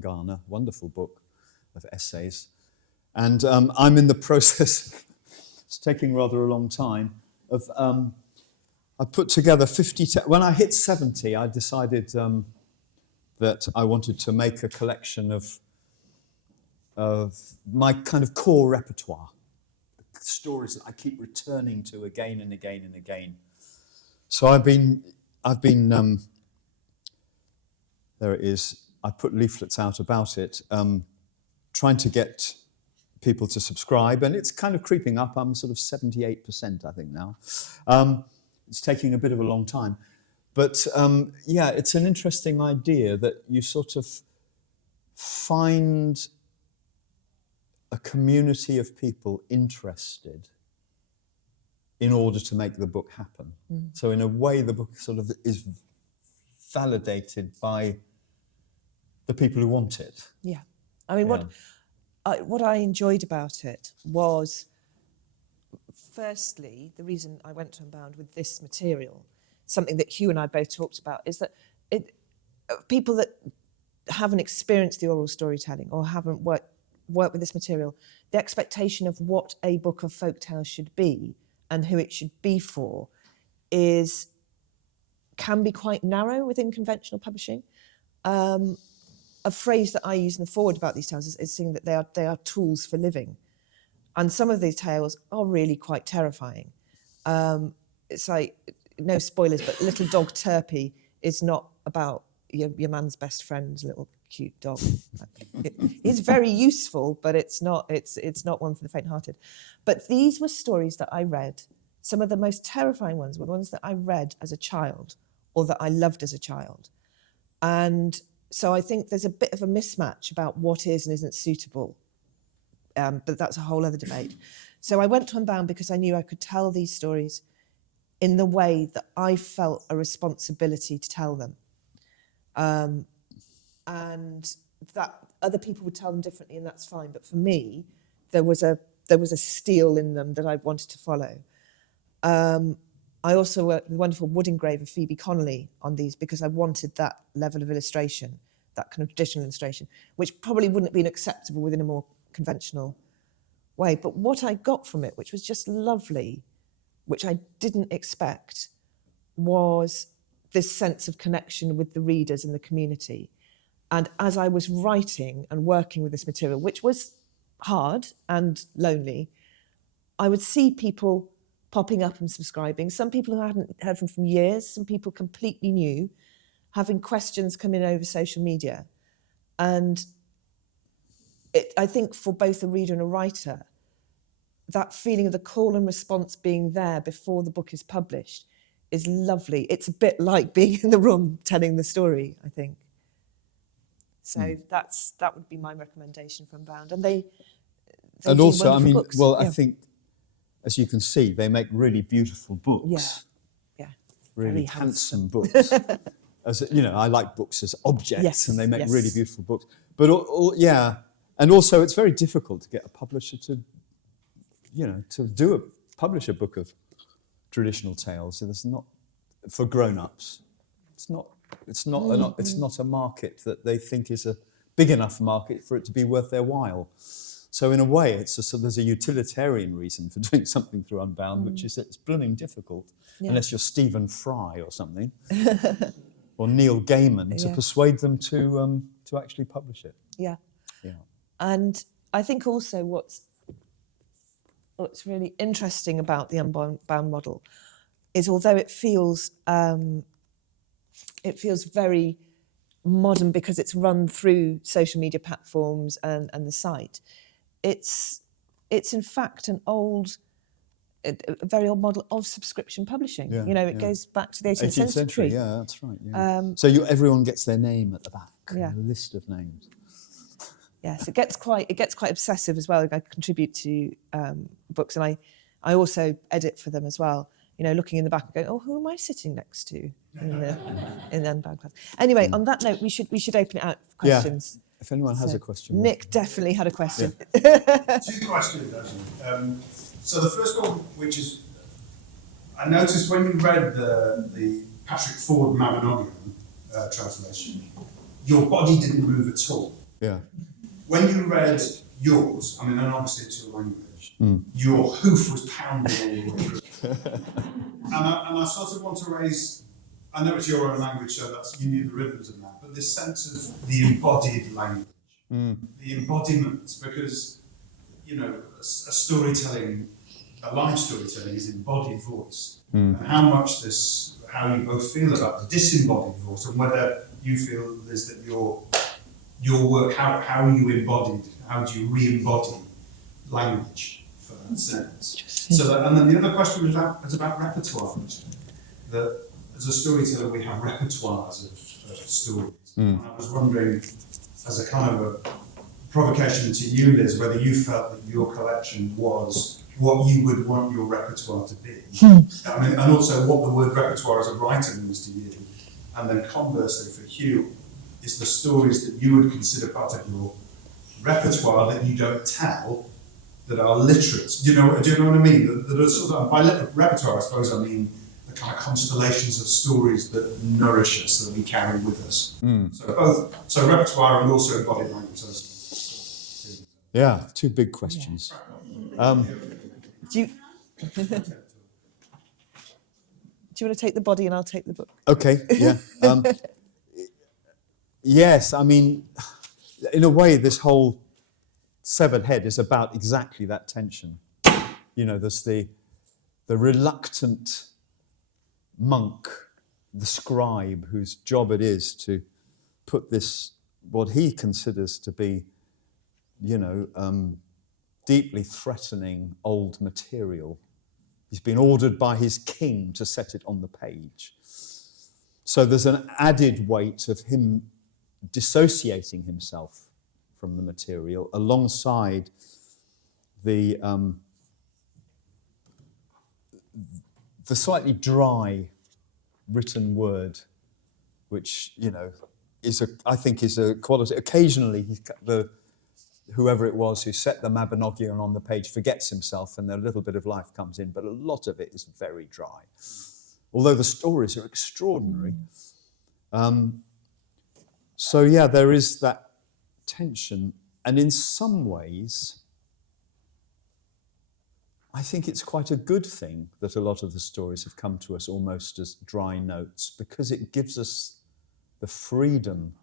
Garner, wonderful book of essays. And I'm in the process, it's taking rather a long time, of I put together 50. When I hit 70, I decided that I wanted to make a collection of my kind of core repertoire, stories that I keep returning to again and again and again. So I've been there it is. I put leaflets out about it, trying to get people to subscribe, and it's kind of creeping up. I'm sort of 78%, I think now. It's taking a bit of a long time, but yeah, it's an interesting idea that you sort of find a community of people interested in order to make the book happen. So in a way, the book sort of is validated by the people who want it. Yeah. I mean, what I enjoyed about it was, firstly, the reason I went to Unbound with this material, something that Hugh and I both talked about, is that people that haven't experienced the oral storytelling or haven't worked with this material, the expectation of what a book of folk tales should be and who it should be for can be quite narrow within conventional publishing. A phrase that I use in the foreword about these tales is saying that they are tools for living. And some of these tales are really quite terrifying. It's like, no spoilers, but Little Dog Turpie is not about your man's best friend's little cute dog. It's very useful, but it's not one for the faint-hearted. But these were stories that I read. Some of the most terrifying ones were the ones that I read as a child or that I loved as a child. And so I think there's a bit of a mismatch about what is and isn't suitable. But that's a whole other debate. So I went to Unbound because I knew I could tell these stories in the way that I felt a responsibility to tell them. And that other people would tell them differently, and that's fine. But for me, there was a steel in them that I wanted to follow. I also worked with the wonderful wood engraver Phoebe Connolly on these because I wanted that level of illustration, that kind of traditional illustration, which probably wouldn't have been acceptable within a more conventional way. But what I got from it, which was just lovely, which I didn't expect, was this sense of connection with the readers and the community. And as I was writing and working with this material, which was hard and lonely, I would see people popping up and subscribing, some people who I hadn't heard from years, some people completely new, having questions come in over social media. And I think for both a reader and a writer, that feeling of the call and response being there before the book is published is lovely. It's a bit like being in the room telling the story, I think. So that would be my recommendation from Bound. And they and do also, I mean, books. well, I think, as you can see, they make really beautiful books. Yeah. Really Very handsome books. As you know, I like books as objects, and they make really beautiful books. But and also it's very difficult to get a publisher to publish a book of traditional tales. So it's not for grown-ups. It's not a market that they think is a big enough market for it to be worth their while. So in a way, there's a utilitarian reason for doing something through Unbound, which is that it's blooming difficult, unless you're Stephen Fry or something, or Neil Gaiman, to persuade them to actually publish it. Yeah. And I think also what's really interesting about the Unbound model is, although it feels very modern because it's run through social media platforms and the site, it's in fact a very old model of subscription publishing. It goes back to the 18th century. Yeah, that's right. Yeah. So everyone gets their name at the back, a list of names. Yes, it gets quite obsessive as well. I contribute to books, and I also edit for them as well. Looking in the back and going, oh, who am I sitting next to in the Unbound class? Anyway, on that note, we should open it out for questions. Yeah. If anyone has a question. Nick definitely had a question. Yeah. 2 questions, actually. So the first one, which is, I noticed when you read the Patrick Ford Mabinogion translation, your body didn't move at all. Yeah. When you read yours, I mean, and obviously it's your language, language. Your hoof was pounding all the way through. And I sort of want to raise, I know it's your own language, so that's, you knew the rhythms of that, but this sense of the embodied language, the embodiment, because, you know, a live storytelling is embodied voice. And how much how you both feel about the disembodied voice, and whether you feel is that your work, how you embodied, how do you re-embody language for that sense? So and then the other question was about repertoire. That as a storyteller, we have repertoires of stories. And I was wondering, as a kind of a provocation to you, Liz, whether you felt that your collection was what you would want your repertoire to be. I mean, and also what the word repertoire as a writer means to you. And then conversely for Hugh, is the stories that you would consider part of your repertoire that you don't tell, that are literate. Do you know what I mean? That are sort of, by repertoire, I suppose I mean the kind of constellations of stories that nourish us, that we carry with us. So repertoire and also embodied language. Yeah, two big questions. Do you want to take the body and I'll take the book? Okay, yeah. Yes, I mean, in a way, this whole severed head is about exactly that tension. You know, there's the reluctant monk, the scribe, whose job it is to put this, what he considers to be, you know, deeply threatening old material. He's been ordered by his king to set it on the page. So there's an added weight of him dissociating himself from the material alongside the slightly dry written word, which, you know, I think is a quality. Occasionally, whoever it was who set the Mabinogion on the page forgets himself and a little bit of life comes in, but a lot of it is very dry. Although the stories are extraordinary. So yeah, there is that tension. And in some ways, I think it's quite a good thing that a lot of the stories have come to us almost as dry notes, because it gives us the freedom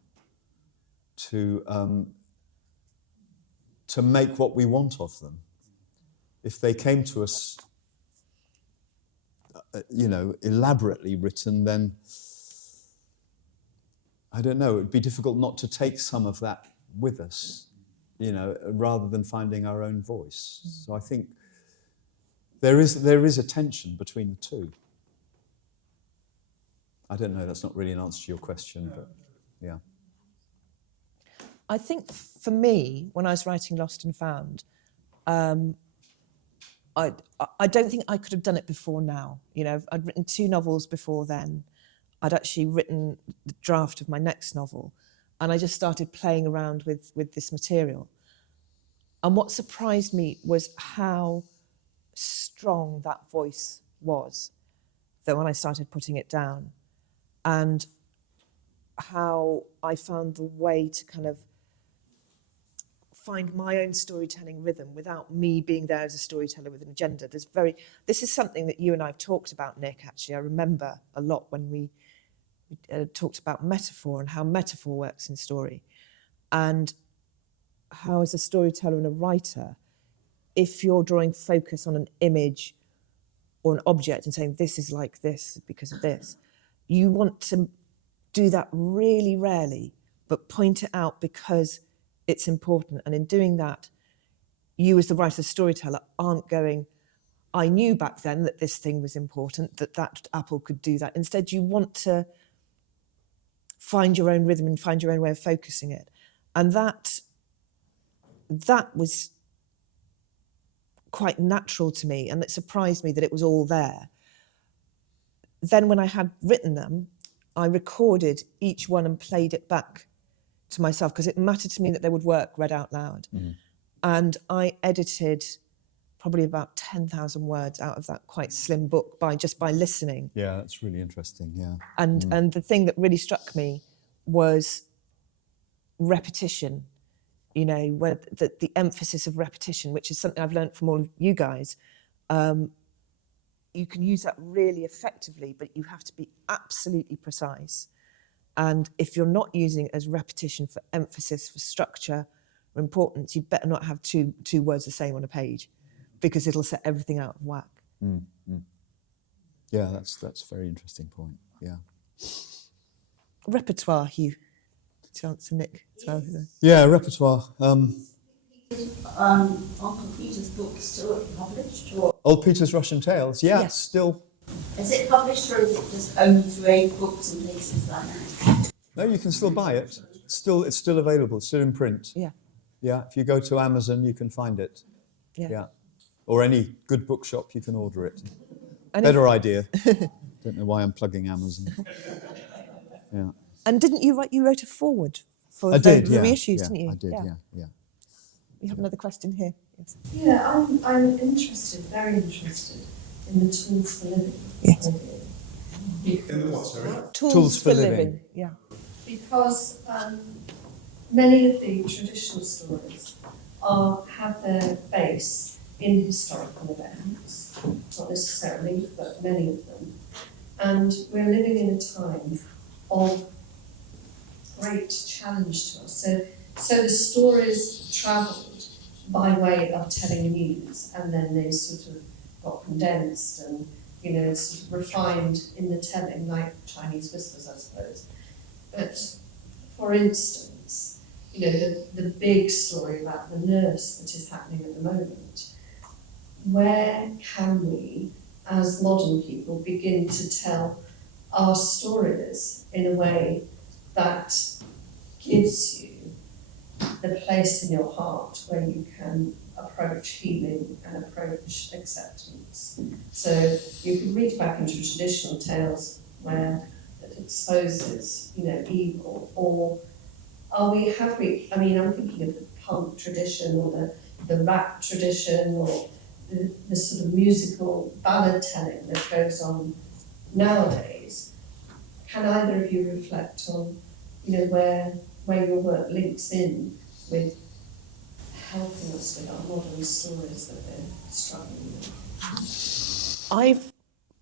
to make what we want of them. If they came to us, you know, elaborately written, then I don't know, it'd be difficult not to take some of that with us, you know, rather than finding our own voice. So I think there is a tension between the two. I don't know, that's not really an answer to your question, but yeah. I think for me, when I was writing Lost and Found, I don't think I could have done it before now. You know, I'd written 2 novels before then. I'd actually written the draft of my next novel, and I just started playing around with this material. And what surprised me was how strong that voice was, that when I started putting it down, and how I found the way to kind of find my own storytelling rhythm without me being there as a storyteller with an agenda. This is something that you and I have talked about, Nick, actually. I remember a lot when we talked about metaphor and how metaphor works in story, and how as a storyteller and a writer, if you're drawing focus on an image or an object and saying this is like this because of this, you want to do that really rarely, but point it out because it's important. And in doing that, you as the writer storyteller aren't going, I knew back then that this thing was important, that apple could do that. Instead, you want to find your own rhythm and find your own way of focusing it. And that was quite natural to me, and it surprised me that it was all there. Then when I had written them, I recorded each one and played it back to myself, because it mattered to me that they would work read out loud. And I edited probably about 10,000 words out of that quite slim book by listening. Yeah, that's really interesting, yeah. And the thing that really struck me was repetition. you know, where the emphasis of repetition, which is something I've learned from all of you guys. You can use that really effectively, but you have to be absolutely precise. And if you're not using it as repetition for emphasis, for structure, or importance, you'd better not have two words the same on a page, because it'll set everything out of whack. Yeah, that's a very interesting point. Yeah. Repertoire, Hugh. To answer Nick as well. Yeah, repertoire. Uncle Peter's book still published, or Old Peter's Russian Tales. Yeah, Yes. Still. is it published, or is it just only through aid books and places like that? No, you can still buy it. It's still available. It's still in print. Yeah. Yeah. If you go to Amazon, you can find it. Yeah. Yeah. Or any good bookshop, you can order it. And Better idea. Don't know why I'm plugging Amazon. Yeah. And didn't you write? You wrote a foreword for I did. the Yeah. reissues, Yeah, didn't you? I did. Yeah. We have another question here. Yes. Yeah, I'm interested, very interested in the tools for living. Yes. idea. In the what, sorry? Tools for living. Yeah. Because many of the traditional stories have their base in historical events, not necessarily, but many of them. And we're living in a time of great challenge to us. So the stories travelled by way of telling news, and then they sort of got condensed and, you know, sort of refined in the telling, like Chinese whispers, I suppose. But for instance, you know, the big story about the nurse that is happening at the moment, where can we, as modern people, begin to tell our stories in a way that gives you the place in your heart where you can approach healing and approach acceptance. So you can reach back into traditional tales where it exposes, you know, evil, or I'm thinking of the punk tradition, or the rap tradition, or the sort of musical ballad telling that goes on nowadays. Can either of you reflect on, you know, where your work links in with helping us with our modern stories that we're struggling with? I've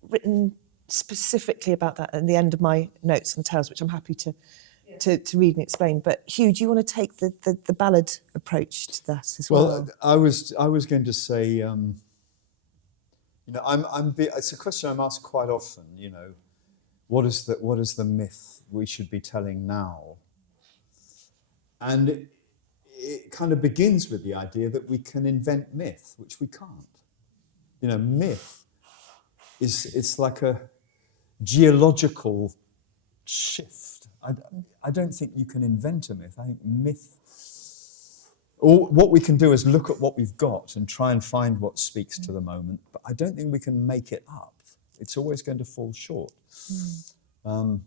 written specifically about that at the end of my notes on tales, which I'm happy to read and explain. But Hugh, do you want to take the ballad approach to that as well? Well, I was going to say, you know, it's a question I'm asked quite often. You know, what is the myth we should be telling now? And it kind of begins with the idea that we can invent myth, which we can't. You know, myth it's like a geological shift. I don't think you can invent a myth. I think myth, or what we can do is look at what we've got and try and find what speaks to the moment, but I don't think we can make it up. It's always going to fall short. And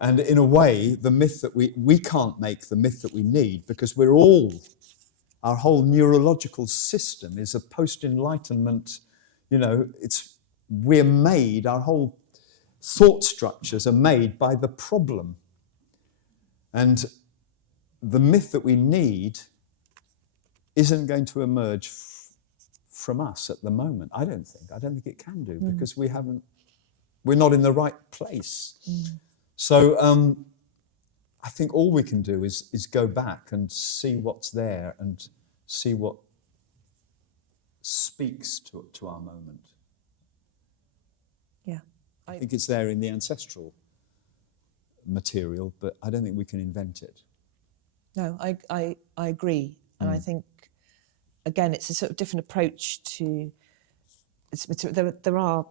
in a way, the myth that we can't make the myth that we need, because our whole neurological system is a post-enlightenment, you know, we're made, our whole thought structures are made by the problem. And the myth that we need isn't going to emerge from us at the moment. I don't think it can do, because we're not in the right place. So I think all we can do is go back and see what's there and see what speaks to our moment. Yeah. I think it's there in the ancestral material, but I don't think we can invent it. No, I agree. And I think, again, it's a sort of different approach to it's material. There are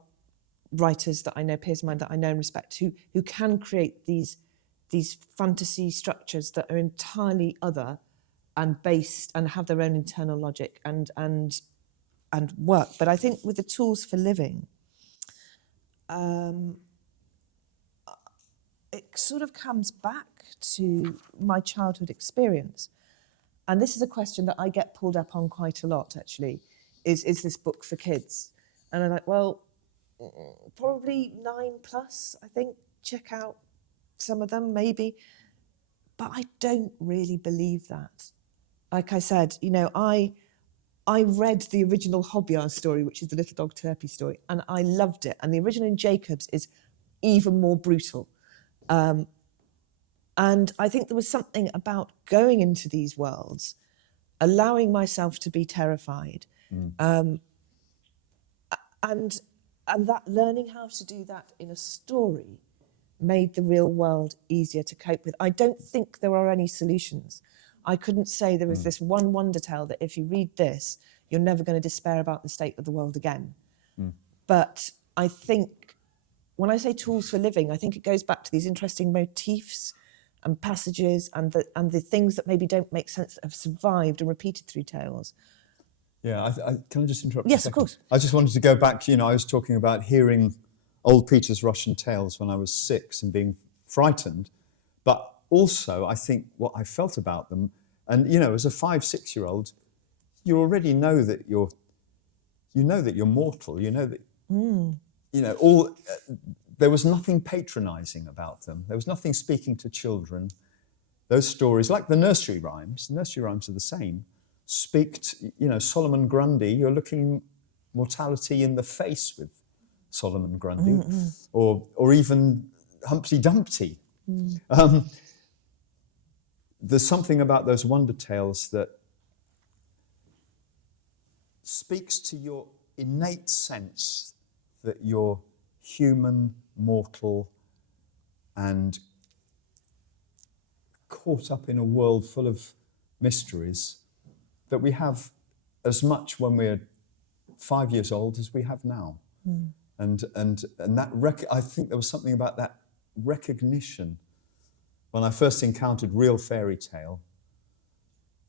writers that I know, peers of mine that I know and respect, who can create these fantasy structures that are entirely other and based and have their own internal logic and work. But I think with the tools for living, it sort of comes back to my childhood experience. And this is a question that I get pulled up on quite a lot, actually, is this book for kids? And I'm like, well, probably 9+, I think. Check out some of them, maybe. But I don't really believe that. like I said, you know, I read the original Hobbyard story, which is the Little Dog Turpie story, and I loved it. And the original in Jacobs is even more brutal. And I think there was something about going into these worlds, allowing myself to be terrified, and that learning how to do that in a story made the real world easier to cope with. I don't think there are any solutions. I couldn't say there is this one wonder tale that if you read this, you're never going to despair about the state of the world again. But I think when I say tools for living, I think it goes back to these interesting motifs and passages and the things that maybe don't make sense that have survived and repeated through tales. Yeah, can I just interrupt? Yes, of course. I just wanted to go back. You know, I was talking about hearing old Peter's Russian tales when I was 6 and being frightened, but also I think what I felt about them, and you know, as a 5-6-year-old, you already know that you're mortal. You know that you know there was nothing patronising about them. There was nothing speaking to children. Those stories, like the nursery rhymes are the same. You know, Solomon Grundy, you're looking mortality in the face with Solomon Grundy, or even Humpty Dumpty. There's something about those wonder tales that speaks to your innate sense that you're human, mortal, and caught up in a world full of mysteries that we have as much when we're 5 years old as we have now. And that I think there was something about that recognition when I first encountered real fairy tale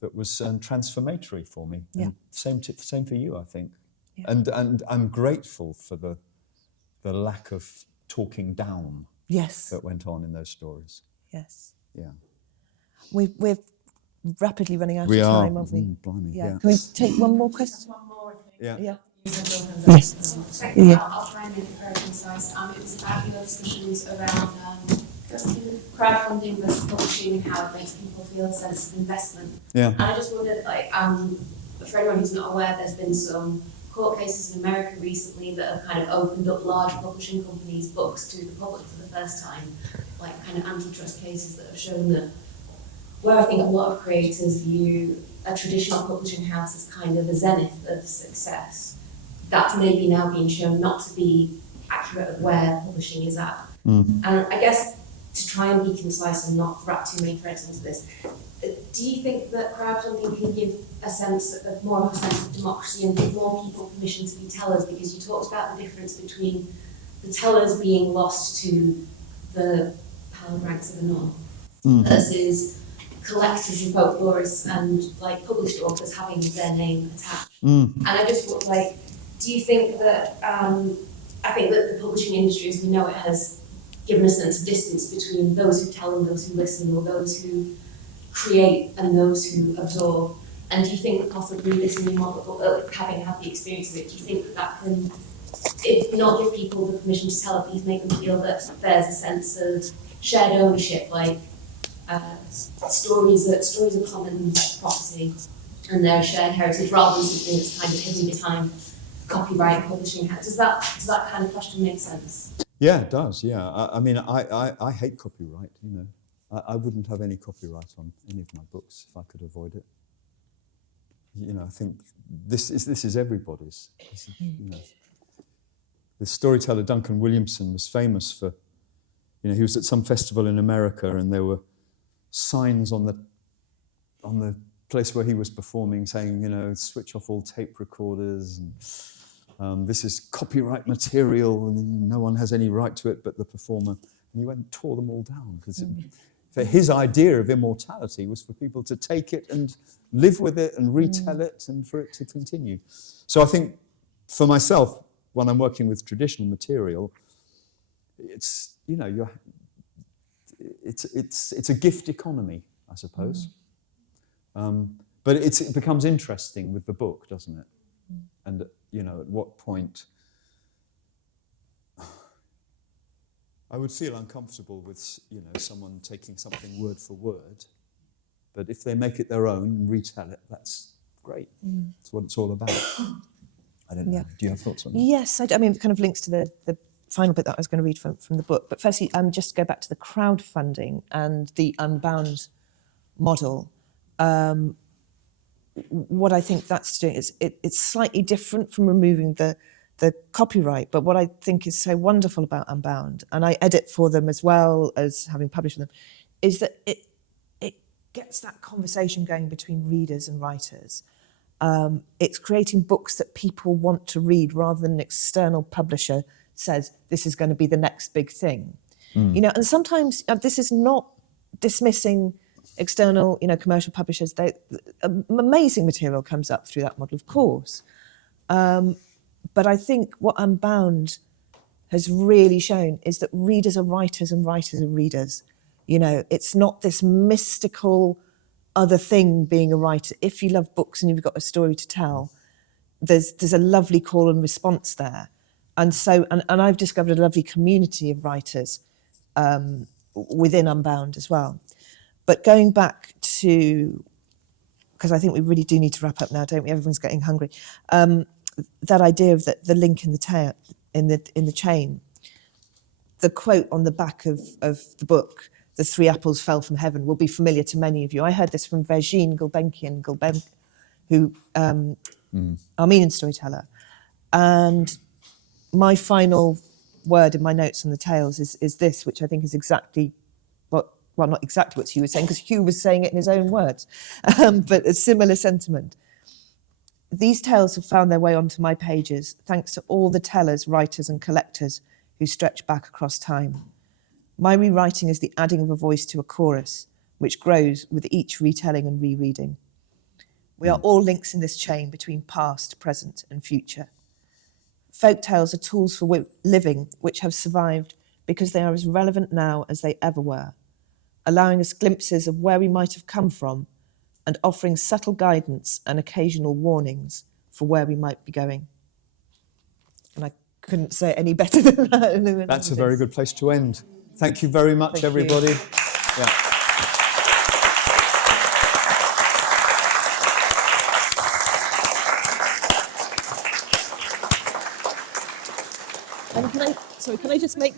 that was transformatory for me. Yeah. And same for you, I think. Yeah. And I'm grateful for the lack of talking down Yes. that went on in those stories. Yes. Yeah. We're rapidly running out We of are. time, aren't we? Blimey, Yeah. yeah. Can we take one more question? One more, I think. Yeah. Yeah. Yes. Yeah. I'll try and make it very concise. It was about your discussions around crowdfunding versus publishing and how it makes people feel a sense of investment. Yeah. And I just wondered, for anyone who's not aware, there's been some court cases in America recently that have kind of opened up large publishing companies' books to the public for the first time, like kind of antitrust cases that have shown that where I think a lot of creators view a traditional publishing house as kind of the zenith of success, that's maybe now being shown not to be accurate of where publishing is at. And I guess to try and be concise and not wrap too many threads into this, do you think that crowdfunding can give a sense of more of a sense of democracy and give more people permission to be tellers? Because you talked about the difference between the tellers being lost to the pallid ranks of a norm versus collectors and folklorists and like published authors having their name attached. And I just would do you think that I think that the publishing industry as we know it has given a sense of distance between those who tell and those who listen, or those who create and those who absorb. And do you think that possibly this new model, having had the experience of it, do you think that can, if not give people the permission to tell, at least make them feel that there's a sense of shared ownership, like stories are common property and they're a shared heritage rather than something that's kind of hidden behind copyright publishing? Does that kind of question make sense? Yeah, it does. Yeah, I mean, I hate copyright. You know, I wouldn't have any copyright on any of my books if I could avoid it. You know, I think this is everybody's. You know, the storyteller Duncan Williamson was famous for. You know, he was at some festival in America, and there were signs on the place where he was performing saying, you know, switch off all tape recorders, and this is copyright material, and no one has any right to it but the performer. And he went and tore them all down, because his idea of immortality was for people to take it and live with it and retell it and for it to continue. So I think for myself, when I'm working with traditional material, it's, you know, it's a gift economy, I suppose. But it becomes interesting with the book, doesn't it? And, you know, at what point I would feel uncomfortable with, you know, someone taking something word for word. But if they make it their own and retell it, that's great. That's what it's all about. I don't know. Yeah. Do you have thoughts on that? Yes, I mean, it kind of links to the final bit that I was going to read from the book. But firstly, just to go back to the crowdfunding and the Unbound model. What I think that's doing is it's slightly different from removing the copyright. But what I think is so wonderful about Unbound, and I edit for them as well as having published them, is that it gets that conversation going between readers and writers. It's creating books that people want to read rather than an external publisher says this is going to be the next big thing. You know, and sometimes this is not dismissing external, commercial publishers. Amazing material comes up through that model, of course. But I think what Unbound has really shown is that readers are writers and writers are readers. It's not this mystical other thing being a writer. If you love books and you've got a story to tell, there's a lovely call and response there. And so, and I've discovered a lovely community of writers within Unbound as well. But going back to, because I think we really do need to wrap up now, don't we? Everyone's getting hungry. That idea of the link in the chain, the quote on the back of the book, "The 3 apples fell from heaven," will be familiar to many of you. I heard this from Virginie Gulbenkian, who Armenian storyteller. And my final word in my notes on the tales is this, which I think is exactly well, not exactly what Hugh was saying, because Hugh was saying it in his own words, but a similar sentiment. These tales have found their way onto my pages thanks to all the tellers, writers and collectors who stretch back across time. My rewriting is the adding of a voice to a chorus, which grows with each retelling and rereading. We are all links in this chain between past, present and future. Folk tales are tools for living which have survived because they are as relevant now as they ever were, allowing us glimpses of where we might have come from and offering subtle guidance and occasional warnings for where we might be going. And I couldn't say it any better than that. That's a very good place to end. Thank you very much, Thank everybody. you. Yeah. And can I just make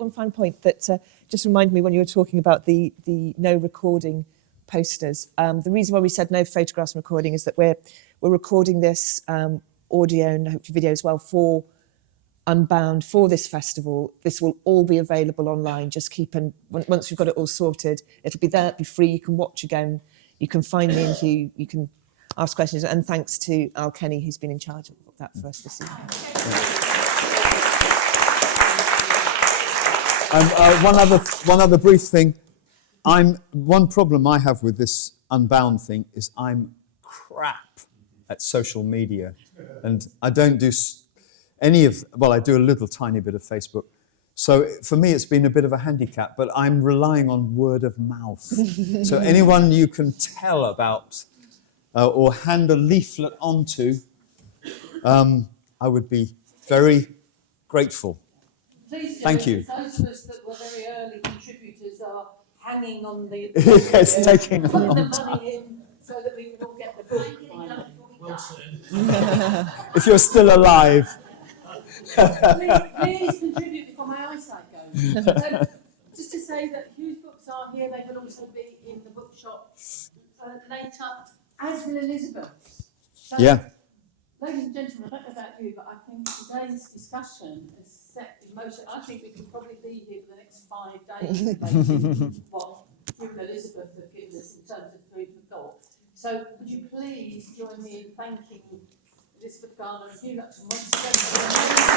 one final point that just reminded me when you were talking about the no recording posters. The reason why we said no photographs and recording is that we're recording this audio and hopefully video as well for Unbound for this festival. This will all be available online. Just once we've got it all sorted, it'll be there, it'll be free. You can watch again. You can find me and Hugh. You can ask questions. And thanks to Al Kenny, who's been in charge of that for us this evening. One other brief thing. One problem I have with this Unbound thing is I'm crap at social media, and I don't do I do a little tiny bit of Facebook. So for me, it's been a bit of a handicap, but I'm relying on word of mouth. So anyone you can tell about or hand a leaflet onto, I would be very grateful. Please do. Thank you. Those of us that were very early contributors are hanging on the It's taking a putting the long time. money in so that we can all get the book finally. Well said. If you're still alive. Please contribute before my eyesight goes. Just to say that Hugh's books are here, they will also be in the bookshop later, as will Elizabeth's. So, Yeah. ladies and gentlemen, I don't know about you, but I think today's discussion has set in motion. I think we could probably be here for the next 5 days debating what Hugh and Elizabeth have given us in terms of food for thought. So would you please join me in thanking Elizabeth Garner and Hugh Lupton once again.